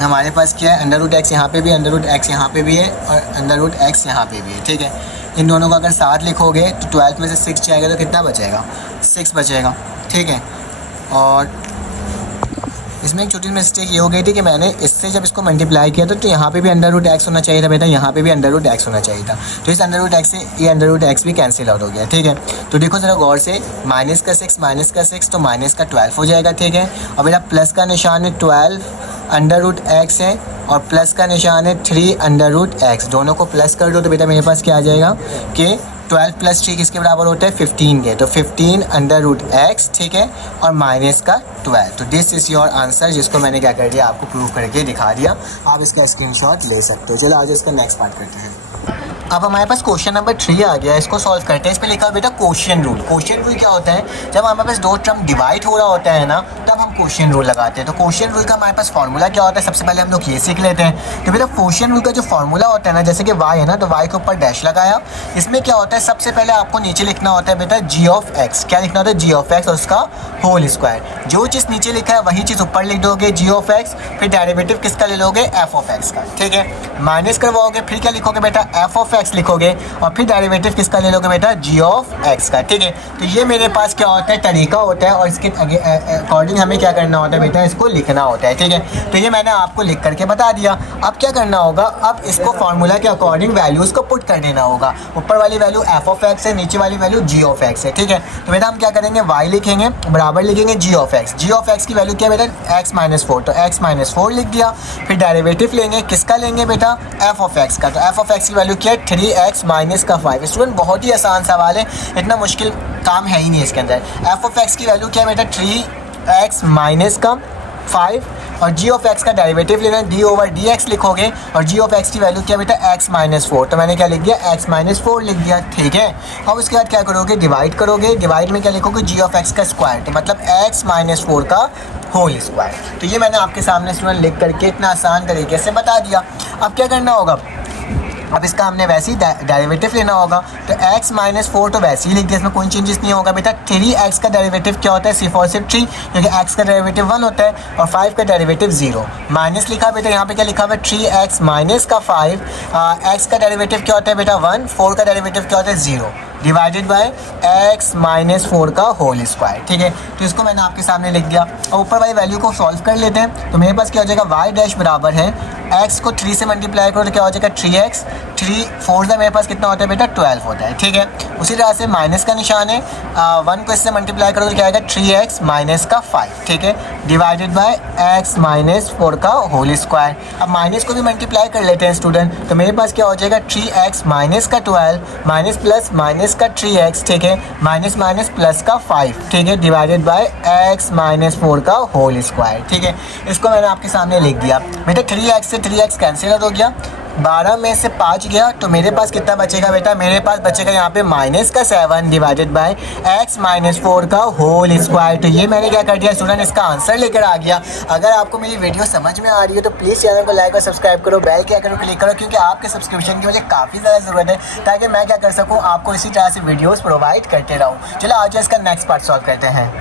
हमारे पास क्या है अंडर रूट एक्स यहाँ पे भी, अंडर रूट एक्स यहाँ पे भी है और अंडर रूट एक्स यहाँ पे भी है, ठीक है। इन दोनों को अगर साथ लिखोगे तो 12 में से 6 जाएगा तो कितना बचेगा 6 बचेगा, ठीक है। और इसमें एक छोटी मिस्टेक ये हो गई थी कि मैंने इससे जब इसको मल्टीप्लाई किया तो यहाँ पे भी अंडर रूट एक्स होना चाहिए था बेटा, यहाँ पे भी अंडर रूट एक्स होना चाहिए था। तो इस अंडर रूट एक्स से ये अंडर रूट एक्स भी कैंसिल आउट हो गया, ठीक है। तो देखो ज़रा गौर से, माइनस का 6 तो माइनस का 12 हो जाएगा, ठीक है। और बेटा प्लस का निशान है 12 अंडर रूट एक्स है और प्लस का निशान है 3 अंडर रूट एक्स, दोनों को प्लस कर दो तो बेटा मेरे पास क्या आ जाएगा कि 12 प्लस 3 किसके बराबर होता है 15 के, तो 15 अंडर रूट एक्स, ठीक है, और माइनस का 12। तो दिस इज़ योर आंसर, जिसको मैंने क्या कर दिया आपको प्रूव करके दिखा दिया। आप इसका स्क्रीनशॉट ले सकते हो। चलो आज इसका नेक्स्ट पार्ट करते हैं। अब हमारे पास क्वेश्चन नंबर 3 आ गया, इसको सॉल्व करते हैं। इस पे लिखा बेटा क्वेश्चन रूल। क्वेश्चन रूल क्या होता है, जब हमारे पास दो टर्म डिवाइड हो रहा होता है ना, तब हम क्वेश्चन रूल लगाते हैं। तो क्वेश्चन रूल का हमारे पास फॉर्मूला क्या होता है, सबसे पहले हम लोग ये सीख लेते हैं। तो बेटा क्वेश्चन रूल का जो फॉर्मूला होता है ना, जैसे कि y है ना, तो y के ऊपर डैश लगाया। इसमें क्या होता है, सबसे पहले आपको नीचे लिखना होता है बेटा g ऑफ x। क्या लिखना होता है, g ऑफ x और उसका होल स्क्वायर। जो चीज़ नीचे लिखा है वही चीज़ ऊपर लिख दोगे, g ऑफ x, फिर डेरिवेटिव किसका ले लोगे, f ऑफ x का, ठीक है। माइनस करवाओगे, फिर क्या लिखोगे बेटा, f ऑफ x लिखोगे, और फिर डेरिवेटिव किसका ले लोगे बेटा, g ऑफ x का, ठीक है। तो ये मेरे पास क्या होता है, तरीका होता है, और इसके अकॉर्डिंग हमें क्या करना होता है बेटा, इसको लिखना होता है, ठीक है। तो ये मैंने आपको लिख करके बता दिया। अब क्या करना होगा, अब इसको फार्मूला के अकॉर्डिंग वैल्यूज़ को पुट कर देना होगा। ऊपर वाली वैल्यू f ऑफ x है, नीचे वाली वैल्यू g ऑफ x है, ठीक है। तो बेटा हम क्या करेंगे, y लिखेंगे, बराबर लिखेंगे g of x। g of x की वैल्यू क्या है बेटा, x माइनस 4, तो x माइनस 4 लिख दिया। फिर डेरिवेटिव लेंगे, किसका लेंगे बेटा, f ऑफ x का। तो f ऑफ x की वैल्यू क्या है, 3x माइनस का 5। स्टूडेंट बहुत ही आसान सवाल है, इतना मुश्किल काम है ही नहीं इसके अंदर। f ऑफ x की वैल्यू क्या है बेटा, 3x माइनस का 5, और g ऑफ x का डेरिवेटिव लेना है, d ओवर डी एक्स लिखोगे, और g ऑफ x की वैल्यू क्या बेटा, x माइनस 4। तो मैंने क्या लिख दिया, x माइनस 4 लिख दिया, ठीक है। अब उसके बाद क्या करोगे, डिवाइड करोगे। डिवाइड में क्या लिखोगे, g ऑफ x का स्क्वायर, तो मतलब x माइनस 4 का होल स्क्वायर। तो ये मैंने आपके सामने स्टूडेंट लिख करके इतना आसान तरीके से बता दिया। अब क्या करना होगा, अब इसका हमने वैसे ही डेरिवेटिव लेना होगा। तो x माइनस 4 तो वैसे ही लिख दिया, इसमें कोई चेंजेस नहीं होगा बेटा। 3x का डेरिवेटिव क्या होता है, सिर्फ और सिर्फ 3, क्योंकि x का डेरिवेटिव 1 होता है, और 5 का डेरिवेटिव 0। माइनस लिखा बेटा, यहाँ पे क्या लिखा हुआ है, 3x माइनस का 5। x का डेरिवेटिव क्या होता है बेटा 1, 4 का डेरिवेटिव क्या होता है 0, डिवाइडेड बाय x माइनस 4 का होल स्क्वायर, ठीक है। तो इसको मैंने आपके सामने लिख दिया। और ऊपर वाली वैल्यू को सॉल्व कर लेते हैं। तो मेरे पास क्या हो जाएगा, y डैश बराबर है, x को 3 से मल्टीप्लाई करो तो क्या हो जाएगा 3x, 3 4 से मेरे पास कितना होता है बेटा 12 होता है, ठीक है। उसी तरह से माइनस का निशान है, 1 को इससे मल्टीप्लाई करो तो क्या आएगा 3x माइनस का 5, ठीक है, डिवाइडेड बाय x माइनस 4 का होल स्क्वायर। अब माइनस को भी मल्टीप्लाई कर लेते हैं स्टूडेंट। तो मेरे पास क्या हो जाएगा 3x माइनस का 12 माइनस प्लस माइनस का 3x, ठीक है, माइनस माइनस प्लस का 5, ठीक है, डिवाइडेड बाय x माइनस 4 का होल स्क्वायर, ठीक है। इसको मैंने आपके सामने लिख दिया बेटा। 3x से 3x कैंसिल हो गया, 12 में से 5 गया, तो मेरे पास कितना बचेगा बेटा, मेरे पास बचेगा यहाँ पे माइनस का 7 डिवाइडेड बाय x माइनस 4 का होल स्क्वायर। तो ये मैंने क्या कर दिया स्टूडेंट, इसका आंसर लेकर आ गया। अगर आपको मेरी वीडियो समझ में आ रही है तो प्लीज़ चैनल को लाइक और सब्सक्राइब करो, बेल के आइकन को क्लिक करो, क्योंकि आपके सब्सक्रिप्शन की मुझे काफ़ी ज़्यादा ज़रूरत है, ताकि मैं क्या कर सकूँ, आपको इसी तरह से वीडियोज़ प्रोवाइड करते रहूँ। चलो आज इसका नेक्स्ट पार्ट सॉल्व करते हैं।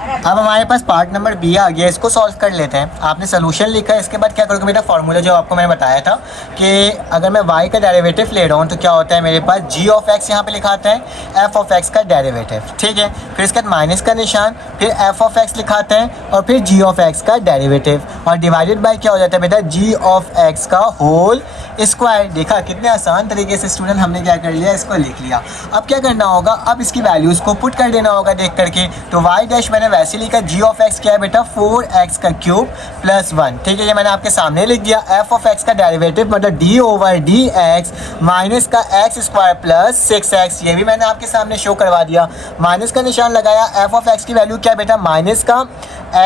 अब हमारे पास पार्ट नंबर बी आ गया, इसको सॉल्व कर लेते हैं। आपने सोल्यूशन लिखा है, इसके बाद क्या करोगे बेटा, फॉर्मूला जो आपको मैंने बताया था कि अगर मैं y का डेरिवेटिव ले रहा हूँ तो क्या होता है, मेरे पास g ऑफ x यहाँ पे लिखा आता है, f ऑफ x का डेरिवेटिव, ठीक है। फिर इसके बाद माइनस का निशान, फिर f ऑफ x लिखाते हैं, और फिर g ऑफ x का डेरिवेटिव, और डिवाइडेड बाय क्या हो जाता है बेटा, g ऑफ x का होल स्क्वायर। देखा कितने आसान तरीके से स्टूडेंट हमने क्या कर लिया, इसको लिख लिया। अब क्या करना होगा, अब इसकी वैल्यूज़ को पुट कर देना होगा देख करके। तो y डैश मैंने वैसे लिखा, g ऑफ x क्या है बेटा 4x का क्यूब प्लस 1, ठीक है, ये मैंने आपके सामने लिख दिया। f ऑफ x का डेरिवेटिव मतलब d over D x minus का x स्क्वायर प्लस 6x, ये भी मैंने आपके सामने शो करवा दिया। माइनस का निशान लगाया, f ऑफ x की वैल्यू क्या है बेटा, माइनस का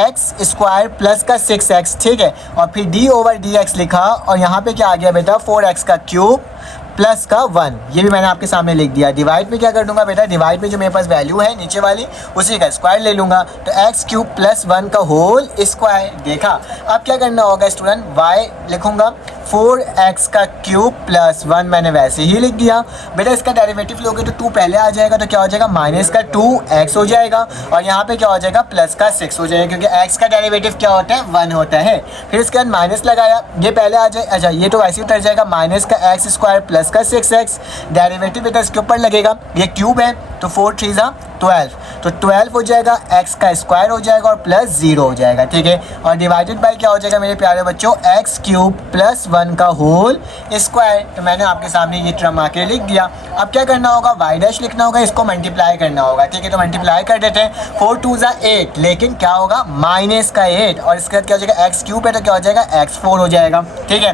x स्क्वायर प्लस का 6x, ठीक है, और फिर d ओवर डी एक्स लिखा, और यहाँ पे क्या आ गया बेटा 4x का क्यूब प्लस का 1, ये भी मैंने आपके सामने लिख दिया। डिवाइड में क्या कर दूंगा बेटा, डिवाइड में जो मेरे पास वैल्यू है नीचे वाली उसी का स्क्वायर ले लूँगा, तो x क्यूब प्लस 1 का होल स्क्वायर। देखा, अब क्या करना होगा स्टूडेंट, y लिखूँगा 4x का क्यूब प्लस 1, मैंने वैसे ही लिख दिया। बेटा इसका डेरिवेटिव लोगे तो 2 पहले आ जाएगा, तो क्या हो जाएगा माइनस का 2x हो जाएगा, और यहाँ पे क्या हो जाएगा प्लस का 6 हो जाएगा, क्योंकि x का डेरिवेटिव क्या होता है 1 होता है। फिर इसके बाद माइनस लगाया, ये पहले आ जाए, अच्छा ये तो वैसे ही उतर जाएगा, माइनस का x स्क्वायर प्लस का 6x, डेरिवेटिव बेटा इसके ऊपर लगेगा, ये क्यूब है तो 4 3 12, तो 12 हो जाएगा, x का स्क्वायर हो जाएगा और प्लस 0 हो जाएगा, ठीक है, और डिवाइडेड बाय क्या हो जाएगा मेरे प्यारे बच्चों, x क्यूब प्लस 1 का होल स्क्वायर। तो मैंने आपके सामने ये टर्म आके लिख दिया। अब क्या करना होगा, वाई डैश लिखना होगा, इसको मल्टीप्लाई करना होगा। ठीक है, तो मल्टीप्लाई कर देते हैं। 4 2 ज़ा 8, लेकिन क्या होगा माइनस का 8, और इसके बाद क्या हो जाएगा एक्स क्यूब है तो क्या हो जाएगा x4 हो जाएगा। ठीक है,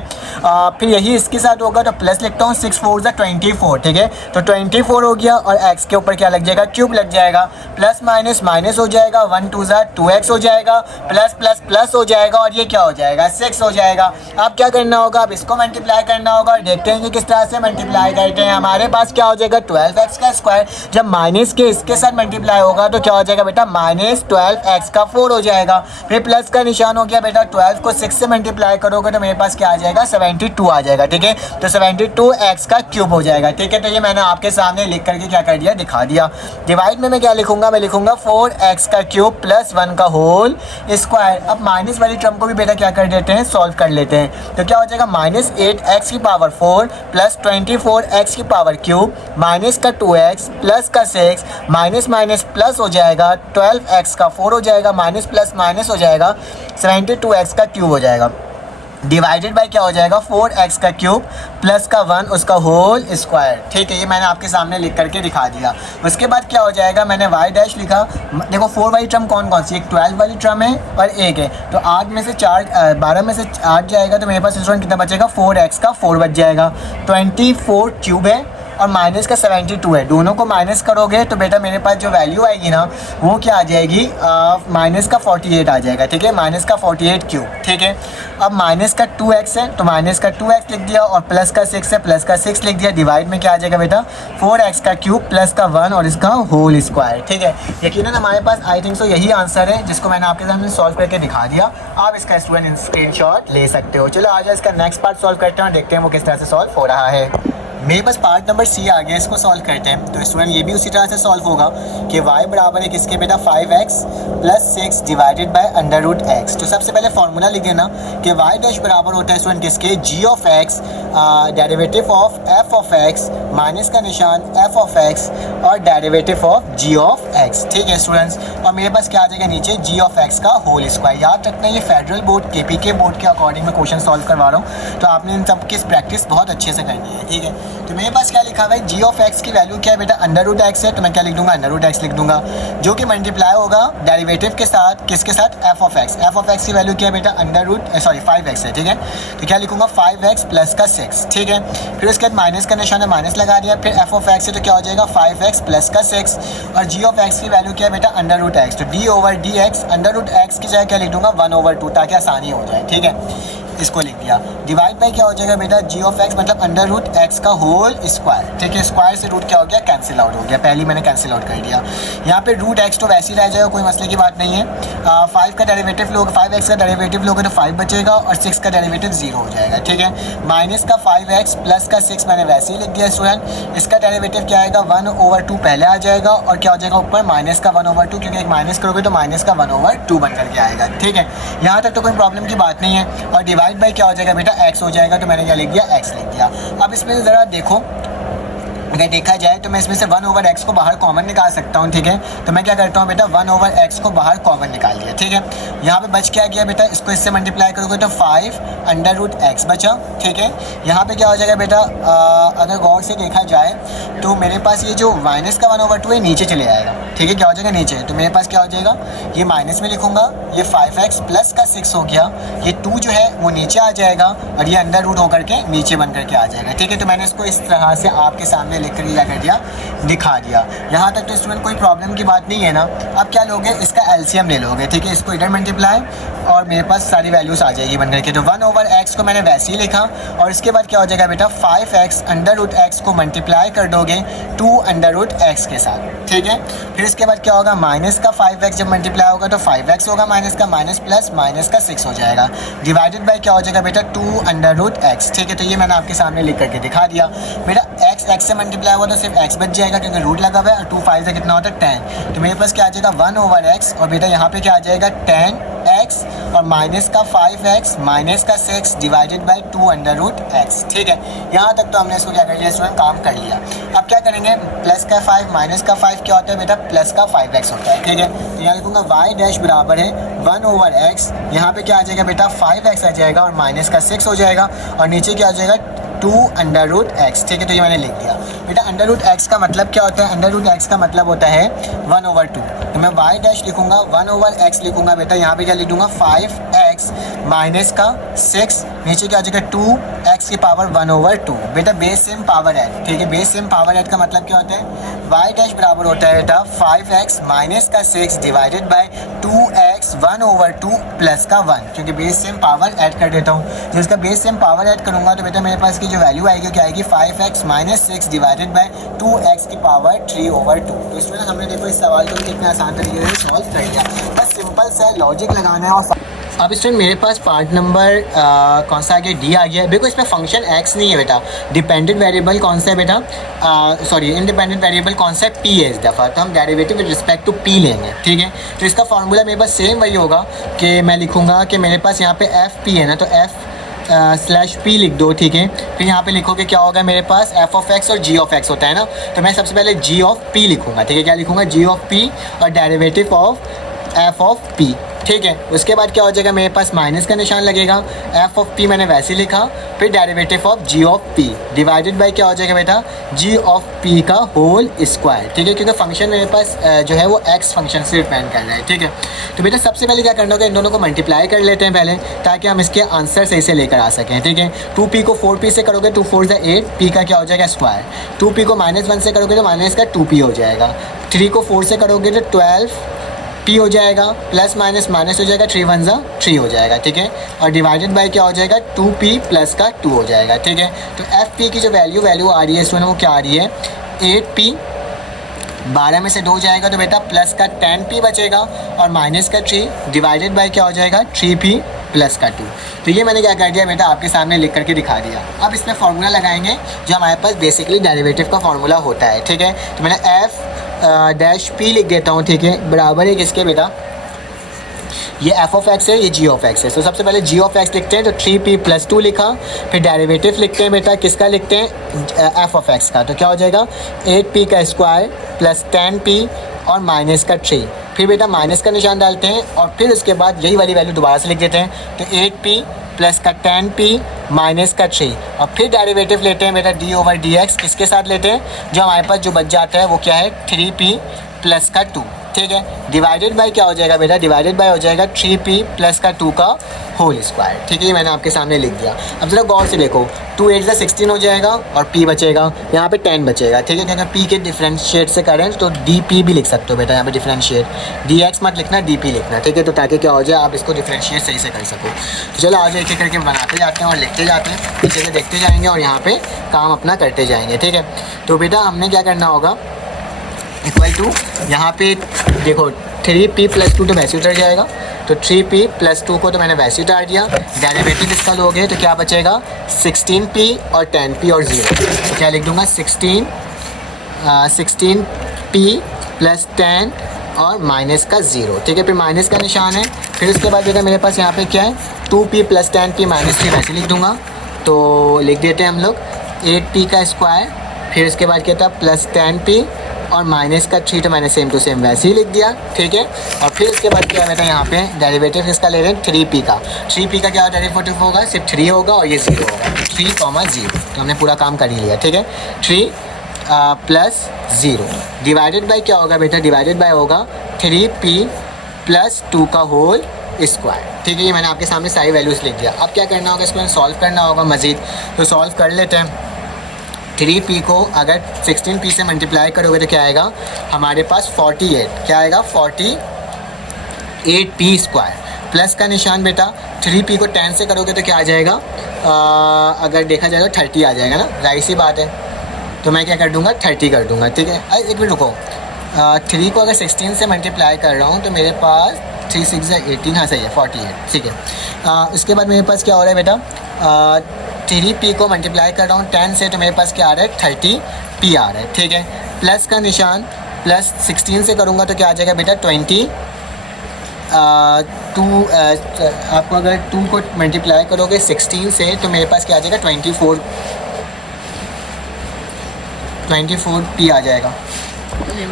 फिर यही इसके साथ होगा तो प्लस लिखता हूँ, 6 4 ज़ा 24। ठीक है, तो 24 हो गया और x के ऊपर क्या लग जाएगा, क्यूब लग जाएगा। प्लस माइनस माइनस हो जाएगा, 1 2 ज़ा 2x हो जाएगा, प्लस प्लस प्लस हो जाएगा और ये क्या हो जाएगा 6 हो जाएगा। अब क्या करना होगा, अब इसको मल्टीप्लाई करना होगा और देखते हैं कि किस तरह से मल्टीप्लाई करते हैं। हमारे पास क्या हो जाएगा 12x का स्क्वायर, जब माइनस के इसके साथ मल्टीप्लाई होगा तो क्या हो जाएगा बेटा माइनस 12x का 4 हो जाएगा। फिर प्लस का निशान हो गया बेटा, 12 को 6 से मल्टीप्लाई करोगे तो मेरे पास क्या आ जाएगा 72 आ जाएगा। ठीक है, तो 72x का क्यूब हो जाएगा। ठीक है, तो ये मैंने आपके सामने लिख करके क्या कर दिया, दिखा दिया। डिवाइड में मैं क्या लिखूंगा, मैं लिखूंगा 4x का क्यूब प्लस 1 का होल स्क्वायर। अब माइनस वाली टर्म को भी बेटा क्या कर देते हैं, सॉल्व कर लेते हैं। तो क्या हो जाएगा माइनस 8x की पावर 4 प्लस 24x की पावर क्यूब माइनस का 2x प्लस का 6 माइनस माइनस प्लस हो जाएगा, 12x का 4 हो जाएगा, माइनस प्लस माइनस हो जाएगा, 72x का क्यूब हो जाएगा। डिवाइडेड बाय क्या हो जाएगा 4x का क्यूब प्लस का 1 उसका होल स्क्वायर। ठीक है, ये मैंने आपके सामने लिख करके दिखा दिया। उसके बाद क्या हो जाएगा, मैंने y डैश लिखा। देखो 4 वाली टर्म कौन कौन सी, एक 12 वाली टर्म है और एक है, तो 8 में से 12 में से 8 जाएगा तो मेरे पास स्टूडेंट कितना बचेगा, 4x का 4 बच जाएगा। 24 क्यूब है और माइनस का 72 है, दोनों को माइनस करोगे तो बेटा मेरे पास जो वैल्यू आएगी ना वो क्या आ जाएगी, माइनस का 48 आ जाएगा। ठीक है, माइनस का 48 क्यूब। ठीक है, अब माइनस का 2x है तो माइनस का 2x लिख दिया और प्लस का 6 है प्लस का 6 लिख दिया। डिवाइड में क्या आ जाएगा बेटा 4x का क्यूब प्लस का 1 और इसका होल स्क्वायर। ठीक है, यकीनन हमारे पास आई थिंक सो यही आंसर है जिसको मैंने आपके सामने सॉल्व करके दिखा दिया। आप इसका स्टूडेंट स्क्रीनशॉट ले सकते हो। चलो आ जाए इसका नेक्स्ट पार्ट सॉल्व करते हैं और देखते हैं वो किस तरह से सॉल्व हो रहा है। मेरे पास पार्ट नंबर सी आ गया, इसको सॉल्व करते हैं। तो स्टूडेंट ये भी उसी तरह से सॉल्व होगा कि y बराबर है किसके बेटा 5x plus 6 divided by under root x। तो सबसे पहले फॉर्मूला लिख देना कि y डैश बराबर होता है स्टूडेंट किसके, g of x derivative of f of x minus का निशान f ऑफ x और derivative of g of x। ठीक है स्टूडेंट्स, और मेरे पास क्या आ जाएगा नीचे g ऑफ x का होल स्क्वायर। याद रखना ये फेडरल बोर्ड KPK बोर्ड के अकॉर्डिंग में क्वेश्चन सॉल्व करवा रहा हूँ, तो आपने इन सब की प्रैक्टिस बहुत अच्छे से करनी है। ठीक है, तो मेरे पास क्या लिखा हुआ है, g ऑफ x की वैल्यू क्या है बेटा अंडर रूट x है, तो मैं क्या लिख दूंगा अंडर रूट x लिख दूंगा, जो कि मल्टीप्लाई होगा डेरिवेटिव के साथ किसके साथ, f of x। f of x की वैल्यू क्या है बेटा अंडर रूट 5x है। ठीक है, तो क्या लिखूंगा 5x प्लस का 6। ठीक है, फिर उसके बाद माइनस का निशान है, माइनस लगा दिया, फिर f ऑफ x है तो क्या हो जाएगा 5x प्लस का 6 और g ऑफ x की वैल्यू क्या है बेटा अंडर रूट x। तो d over dx under root x की जगह क्या लिख दूंगा 1/2 ताकि आसानी हो जाए। ठीक है, इसको लिख दिया। डिवाइड बाय क्या हो जाएगा बेटा g ऑफ x मतलब अंडर रूट x का होल स्क्वायर। ठीक है, स्क्वायर से रूट क्या हो गया कैंसिल आउट हो गया, पहले मैंने कैंसिल आउट कर दिया। यहाँ पे रूट x तो वैसे ही रह जाएगा, कोई मसले की बात नहीं है। 5 का डेरिवेटिव लोगे, 5x का डेरिवेटिव लोगे तो 5 बचेगा और 6 का डेरिवेटिव 0 हो जाएगा। ठीक है, माइनस का 5x प्लस का 6 मैंने वैसे ही लिख दिया स्टूडेंट। इसका डेरिवेटिव क्या आएगा 1/2 पहले आ जाएगा और क्या हो जाएगा ऊपर माइनस का 1/2, क्योंकि एक माइनस करोगे तो माइनस का 1/2 बन करके आएगा। ठीक है, यहाँ तक तो कोई प्रॉब्लम की बात नहीं है। और डिवाइड बाय क्या हो जाएगा बेटा x हो जाएगा, तो मैंने क्या लिख दिया x लिख दिया। अब इसमें ज़रा देखो, अगर देखा जाए तो मैं इसमें से 1/x को बाहर कॉमन निकाल सकता हूँ। ठीक है, तो मैं क्या करता हूँ बेटा 1/x को बाहर कॉमन निकाल लिया। ठीक है, यहाँ पे बच क्या गया बेटा, इसको इससे मल्टीप्लाई करोगे तो 5 अंडर रूट x बचा। ठीक है, यहाँ पे क्या हो जाएगा बेटा, अगर गौर से देखा जाए तो मेरे पास ये जो माइनस का 1/2 है नीचे चले आएगा। ठीक है, क्या हो जाएगा नीचे, तो मेरे पास क्या हो जाएगा, ये माइनस में लिखूंगा, ये 5x प्लस का 6 हो गया, ये 2 जो है वो नीचे आ जाएगा और ये अंडर रूट होकर के नीचे बन करके आ जाएगा। ठीक है, तो मैंने इसको इस तरह से आपके सामने लिख कर क्या कर दिया, दिखा दिया। यहाँ तक तो स्टूडेंट कोई प्रॉब्लम की बात नहीं है ना। अब क्या लोगे, इसका एलसीएम ले लोगे। ठीक है, इसको इधर मल्टीप्लाई और मेरे पास सारी वैल्यूज आ जाएगी बन करके। तो 1/x को मैंने वैसे ही लिखा और इसके बाद क्या हो जाएगा बेटा 5x अंडर रूट x को मल्टीप्लाई कर दोगे 2 अंडर रूट x के साथ। ठीक है, फिर इसके बाद क्या होगा, माइनस का 5x जब मल्टीप्लाई होगा तो 5x होगा, माइनस का माइनस प्लस माइनस का 6 हो जाएगा। डिवाइडेड बाय क्या हो जाएगा बेटा 2 अंडर रूट x। ठीक है, तो ये मैंने आपके सामने लिख करके दिखा दिया। बेटा x से मल्टीप्लाई हुआ तो सिर्फ x बच जाएगा क्योंकि रूट लगा हुआ है और 2 5 से कितना होता है 10। तो मेरे पास क्या आ जाएगा 1/x और बेटा यहाँ पे क्या आ जाएगा 10 एक्स और माइनस का 5x माइनस का 6 डिवाइडेड बाई 2√x। ठीक है, यहाँ तक तो हमने इसको क्या कर लिया स्टूडेंट, काम कर लिया। अब क्या करेंगे, प्लस का 5 माइनस का 5 क्या होता है बेटा, प्लस का 5x होता है। ठीक है, तो यहाँ लिखूँगा y डैश बराबर है 1/x, यहाँ पे क्या आ जाएगा बेटा 5x आ जाएगा और माइनस का 6 हो जाएगा और नीचे क्या आ जाएगा 2√x। ठीक है, तो ये मैंने लिख दिया बेटा। √x का मतलब क्या होता है, √x का मतलब होता है 1/2। तो मैं y डैश लिखूंगा 1/x लिखूंगा बेटा, यहाँ पे क्या लिख दूंगा 5x माइनस का 6, नीचे क्या आ जाएगा 2x की पावर 1/2 बेटा, बेस सेम पावर ऐड। ठीक है, बेस सेम पावर ऐड का मतलब क्या होता है, y डैश बराबर होता है बेटा 5x माइनस का 6 डिवाइडेड बाई 2x 1/2 प्लस का 1, क्योंकि बेस सेम पावर ऐड कर देता हूँ। जिसका बेस सेम पावर ऐड करूँगा तो बेटा मेरे पास की जो वैल्यू आएगी क्या आएगी 5x minus 6 divided by 2x की पावर 3/2। तो इसमें हमने देखो इस सवाल को कितने आसान तरीके से सॉल्व कर लिया, बस सिंपल सा लॉजिक लगाना है। और अब स्टूडेंट मेरे पास पार्ट नंबर कौन सा आ गया, डी आ गया। देखो इसमें फंक्शन x नहीं है बेटा, डिपेंडेंट वेरिएबल कौन सा है बेटा, सॉरी इंडिपेंडेंट वेरिएबल कौन सा है, p है इस दफ़ा, तो हम derivative with respect to p लेंगे। ठीक है, तो इसका फार्मूला मेरे पास सेम वही होगा कि मैं लिखूँगा कि मेरे पास यहाँ पे एफ पी है ना, तो f/p लिख दो। ठीक है, फिर यहाँ पे लिखोगे क्या होगा, मेरे पास f(x) और g(x) होता है ना, तो मैं सबसे पहले g(p) लिखूँगा। ठीक है, क्या लिखूँगा g(p) और डेरिवेटिव ऑफ f(p). ठीक है, उसके बाद क्या हो जाएगा, मेरे पास माइनस का निशान लगेगा, f(p) मैंने वैसे लिखा, फिर derivative of g(p) divided by क्या हो जाएगा बेटा g(p) का होल स्क्वायर। ठीक है, क्योंकि फंक्शन मेरे पास जो है वो x फंक्शन से डिपेंड कर रहा है। ठीक है, तो बेटा सबसे पहले क्या करना होगा, इन दोनों को मल्टीप्लाई कर लेते हैं पहले, ताकि हम इसके आंसर सही से लेकर आ सकें। ठीक है, 2p को 4p से करोगे 2 4 8, p का क्या हो जाएगा स्क्वायर, 2p को -1 से करोगे तो माइनस का 2p हो जाएगा, 3 को 4 से करोगे तो 12p हो जाएगा, प्लस माइनस माइनस हो जाएगा, 3 1 3 हो जाएगा। ठीक है, और डिवाइडेड बाय क्या हो जाएगा 2p प्लस का 2 हो जाएगा। ठीक है, तो fp की जो वैल्यू आ रही है इसमें वो क्या आ रही है 8p, 12 में से 2 जाएगा तो बेटा प्लस का 10p बचेगा और माइनस का 3 डिवाइडेड बाय क्या हो जाएगा 3p प्लस का 2। तो ये मैंने क्या कर दिया बेटा आपके सामने लिख करके दिखा दिया। अब इसमें फार्मूला लगाएंगे जो हमारे पास बेसिकली डेरिवेटिव का फार्मूला होता है। ठीक है, तो मैंने f(p) लिख देता हूँ। ठीक है, बराबर है किसके बेटा, ये f(x) है, ये g(x) है। तो सबसे पहले g(x) लिखते हैं, तो 3p प्लस 2 लिखा, फिर डेरिवेटिव लिखते हैं बेटा किसका, लिखते हैं f(x) का, तो क्या हो जाएगा 8p का स्क्वायर प्लस 10p और माइनस का 3, फिर बेटा माइनस का निशान डालते हैं और फिर उसके बाद यही वाली वैल्यू दोबारा से लिख देते हैं, तो 8p प्लस का 10p माइनस का 3 और फिर डेरिवेटिव लेते हैं बेटा d/dx, किसके साथ लेते हैं, जो हमारे पास जो बच जाता है वो क्या है 3p प्लस का 2। ठीक है, डिवाइडेड बाय क्या हो जाएगा बेटा, डिवाइडेड बाय हो जाएगा 3p प्लस का 2 का होल स्क्वायर। ठीक है, ये मैंने आपके सामने लिख दिया। अब जरा गौर से देखो 2 8 16 हो जाएगा और p बचेगा, यहाँ पे 10 बचेगा। ठीक है, क्योंकि p के डिफरेंशिएट से करें तो dp भी लिख सकते हो बेटा, यहाँ पे डिफरेंशिएट dx मत लिखना dp लिखना। ठीक है, तो ताकि क्या हो जाए आप इसको डिफरेंशिएट सही से कर सको। तो चलो आज एक एक करके बनाते जाते हैं और लिखते जाते हैं, पीछे से देखते जाएंगे और यहाँ पे काम अपना करते जाएंगे। ठीक है, तो बेटा हमने क्या करना होगा, इक्वल टू यहाँ पे देखो 3p प्लस 2 तो वैसे उतर जाएगा, तो 3p प्लस 2 को तो मैंने वैसे उतार दिया, डेरिवेटिव इसका लोगे तो क्या बचेगा 16p और 10p और 0, तो क्या लिख दूंगा 16p प्लस 10 और माइनस का 0। ठीक है, फिर माइनस का निशान है, फिर उसके बाद देखा मेरे पास यहाँ पे क्या है 2p प्लस 10p माइनस 3 वैसे लिख दूंगा, तो लिख देते हैं हम लोग 8p का स्क्वायर, फिर उसके बाद क्या था प्लस 10p और माइनस का 3, तो मैंने सेम टू सेम वैसे ही लिख दिया। ठीक है, और फिर उसके बाद क्या बेटा यहाँ पे डेरिवेटिव इसका ले रहे हैं 3p का, 3p का क्या डेरिवेटिव होगा सिर्फ 3 होगा और ये 0 होगा, 3,0, तो हमने पूरा काम कर ही लिया। ठीक है, 3 प्लस 0 डिवाइडेड बाय क्या होगा बेटा, डिवाइडेड बाय होगा 3p प्लस 2 का होल स्क्वायर। ठीक है, ये मैंने आपके सामने सारी वैल्यूज़ लिख दिया। अब क्या करना होगा, इसको सॉल्व करना होगा मज़ीद, तो सॉल्व कर लेते हैं। 3p को अगर 16p से मल्टीप्लाई करोगे तो क्या आएगा हमारे पास 48, क्या आएगा 48p स्क्वायर, प्लस का निशान बेटा 3p को 10 से करोगे तो क्या आ जाएगा, अगर देखा जाए तो 30 आ जाएगा ना, जाहिर सी बात है, तो मैं क्या कर दूंगा 30 कर दूंगा। ठीक है, एक मिनट रुको, 3 को अगर 16 से मल्टीप्लाई कर रहा हूँ तो मेरे पास 3 6 18, हाँ सही है 48। ठीक है, उसके बाद मेरे पास क्या हो रहा है बेटा 3p को मल्टीप्लाई कर रहा हूँ 10 से, तो मेरे पास क्या आ रहा है 30p आ रहा है। ठीक है, प्लस का निशान प्लस 16 से करूँगा तो क्या आ जाएगा बेटा 20 टू आपको अगर 2 को मल्टीप्लाई करोगे 16 से तो मेरे पास क्या आ जाएगा 24p आ जाएगा।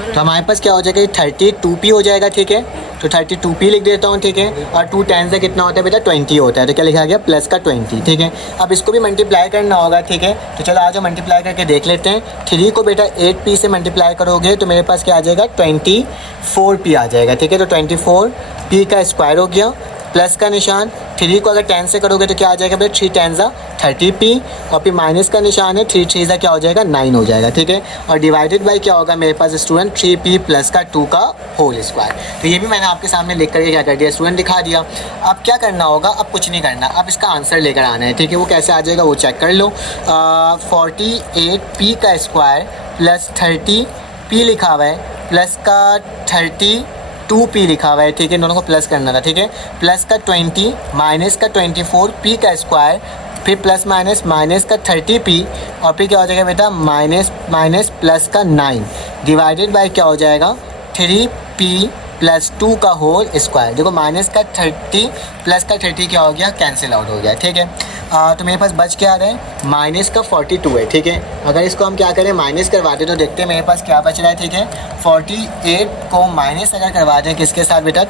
तो हमारे पास क्या हो जाएगा, 32p हो जाएगा, ठीक है। तो 32p लिख देता हूँ, ठीक है। और 2 10 से कितना होता है बेटा, 20 होता है। तो क्या लिखा गया, प्लस का 20, ठीक है। अब इसको भी मल्टीप्लाई करना होगा, ठीक है। तो चलो आज हम मल्टीप्लाई करके देख लेते हैं। 3 को बेटा 8p से मल्टीप्लाई करोगे तो मेरे पास क्या आ जाएगा, 24p आ जाएगा, ठीक है। तो 24p का स्क्वायर हो गया, प्लस का निशान। 3 को अगर 10 से करोगे तो क्या आ जाएगा बेटा, 3 10 30p, और फिर माइनस का निशान है, 3 3 क्या हो जाएगा, 9 हो जाएगा, ठीक है। और डिवाइडेड बाई क्या होगा मेरे पास स्टूडेंट, 3p प्लस का 2 का होल स्क्वायर। तो ये भी मैंने आपके सामने लिख करके क्या कर दिया स्टूडेंट, दिखा दिया। अब क्या करना होगा, अब कुछ नहीं करना, अब इसका आंसर लेकर आना है, ठीक है। वो कैसे आ जाएगा वो चेक कर लो। 48p का स्क्वायर प्लस 30p लिखा हुआ है, प्लस का 32p लिखा हुआ है, ठीक है। दोनों को प्लस करना था, ठीक है। प्लस का 20 माइनस का 24p का स्क्वायर, फिर प्लस माइनस माइनस का 30p, और फिर क्या हो जाएगा बेटा, माइनस माइनस प्लस का 9 डिवाइडेड बाय क्या हो जाएगा, 3p प्लस 2 का होल स्क्वायर। देखो माइनस का 30 प्लस का 30 क्या हो गया, कैंसिल आउट हो गया, ठीक है। तो मेरे पास बच क्या आ रहा है, माइनस का 42 है, ठीक है। अगर इसको हम क्या करें, माइनस करवा दें तो देखते हैं मेरे पास क्या बच रहा है, ठीक है। 48 को माइनस अगर करवा दें किसके साथ बेटा,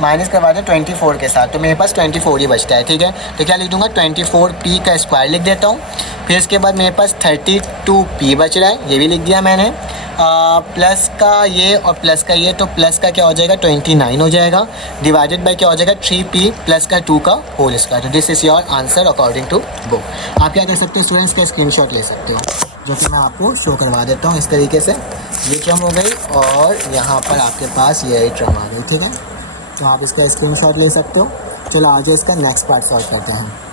माइनस करवा दें 24 के साथ, तो मेरे पास 24 ही बचता है, ठीक है। तो क्या लिख दूंगा, 24p का स्क्वायर लिख देता हूँ। फिर इसके बाद मेरे पास 32p बच रहा है, ये भी लिख दिया मैंने। प्लस का ये और प्लस का ये, तो प्लस का क्या हो जाएगा, 29 हो जाएगा, डिवाइडेड बाय क्या हो जाएगा, 3p प्लस का 2 का होल स्क्वायर। तो this is your answer according to book. आप क्या कर सकते हो स्टूडेंट्स, का स्क्रीनशॉट ले सकते हो, जो कि मैं आपको शो करवा देता हूँ। इस तरीके से ये टर्म हो गई और यहाँ पर आपके पास ये टर्म आ गई, ठीक है। तो आप इसका स्क्रीनशॉट ले सकते हो। चलो आगे इसका नेक्स्ट पार्ट सॉल्व करते हैं।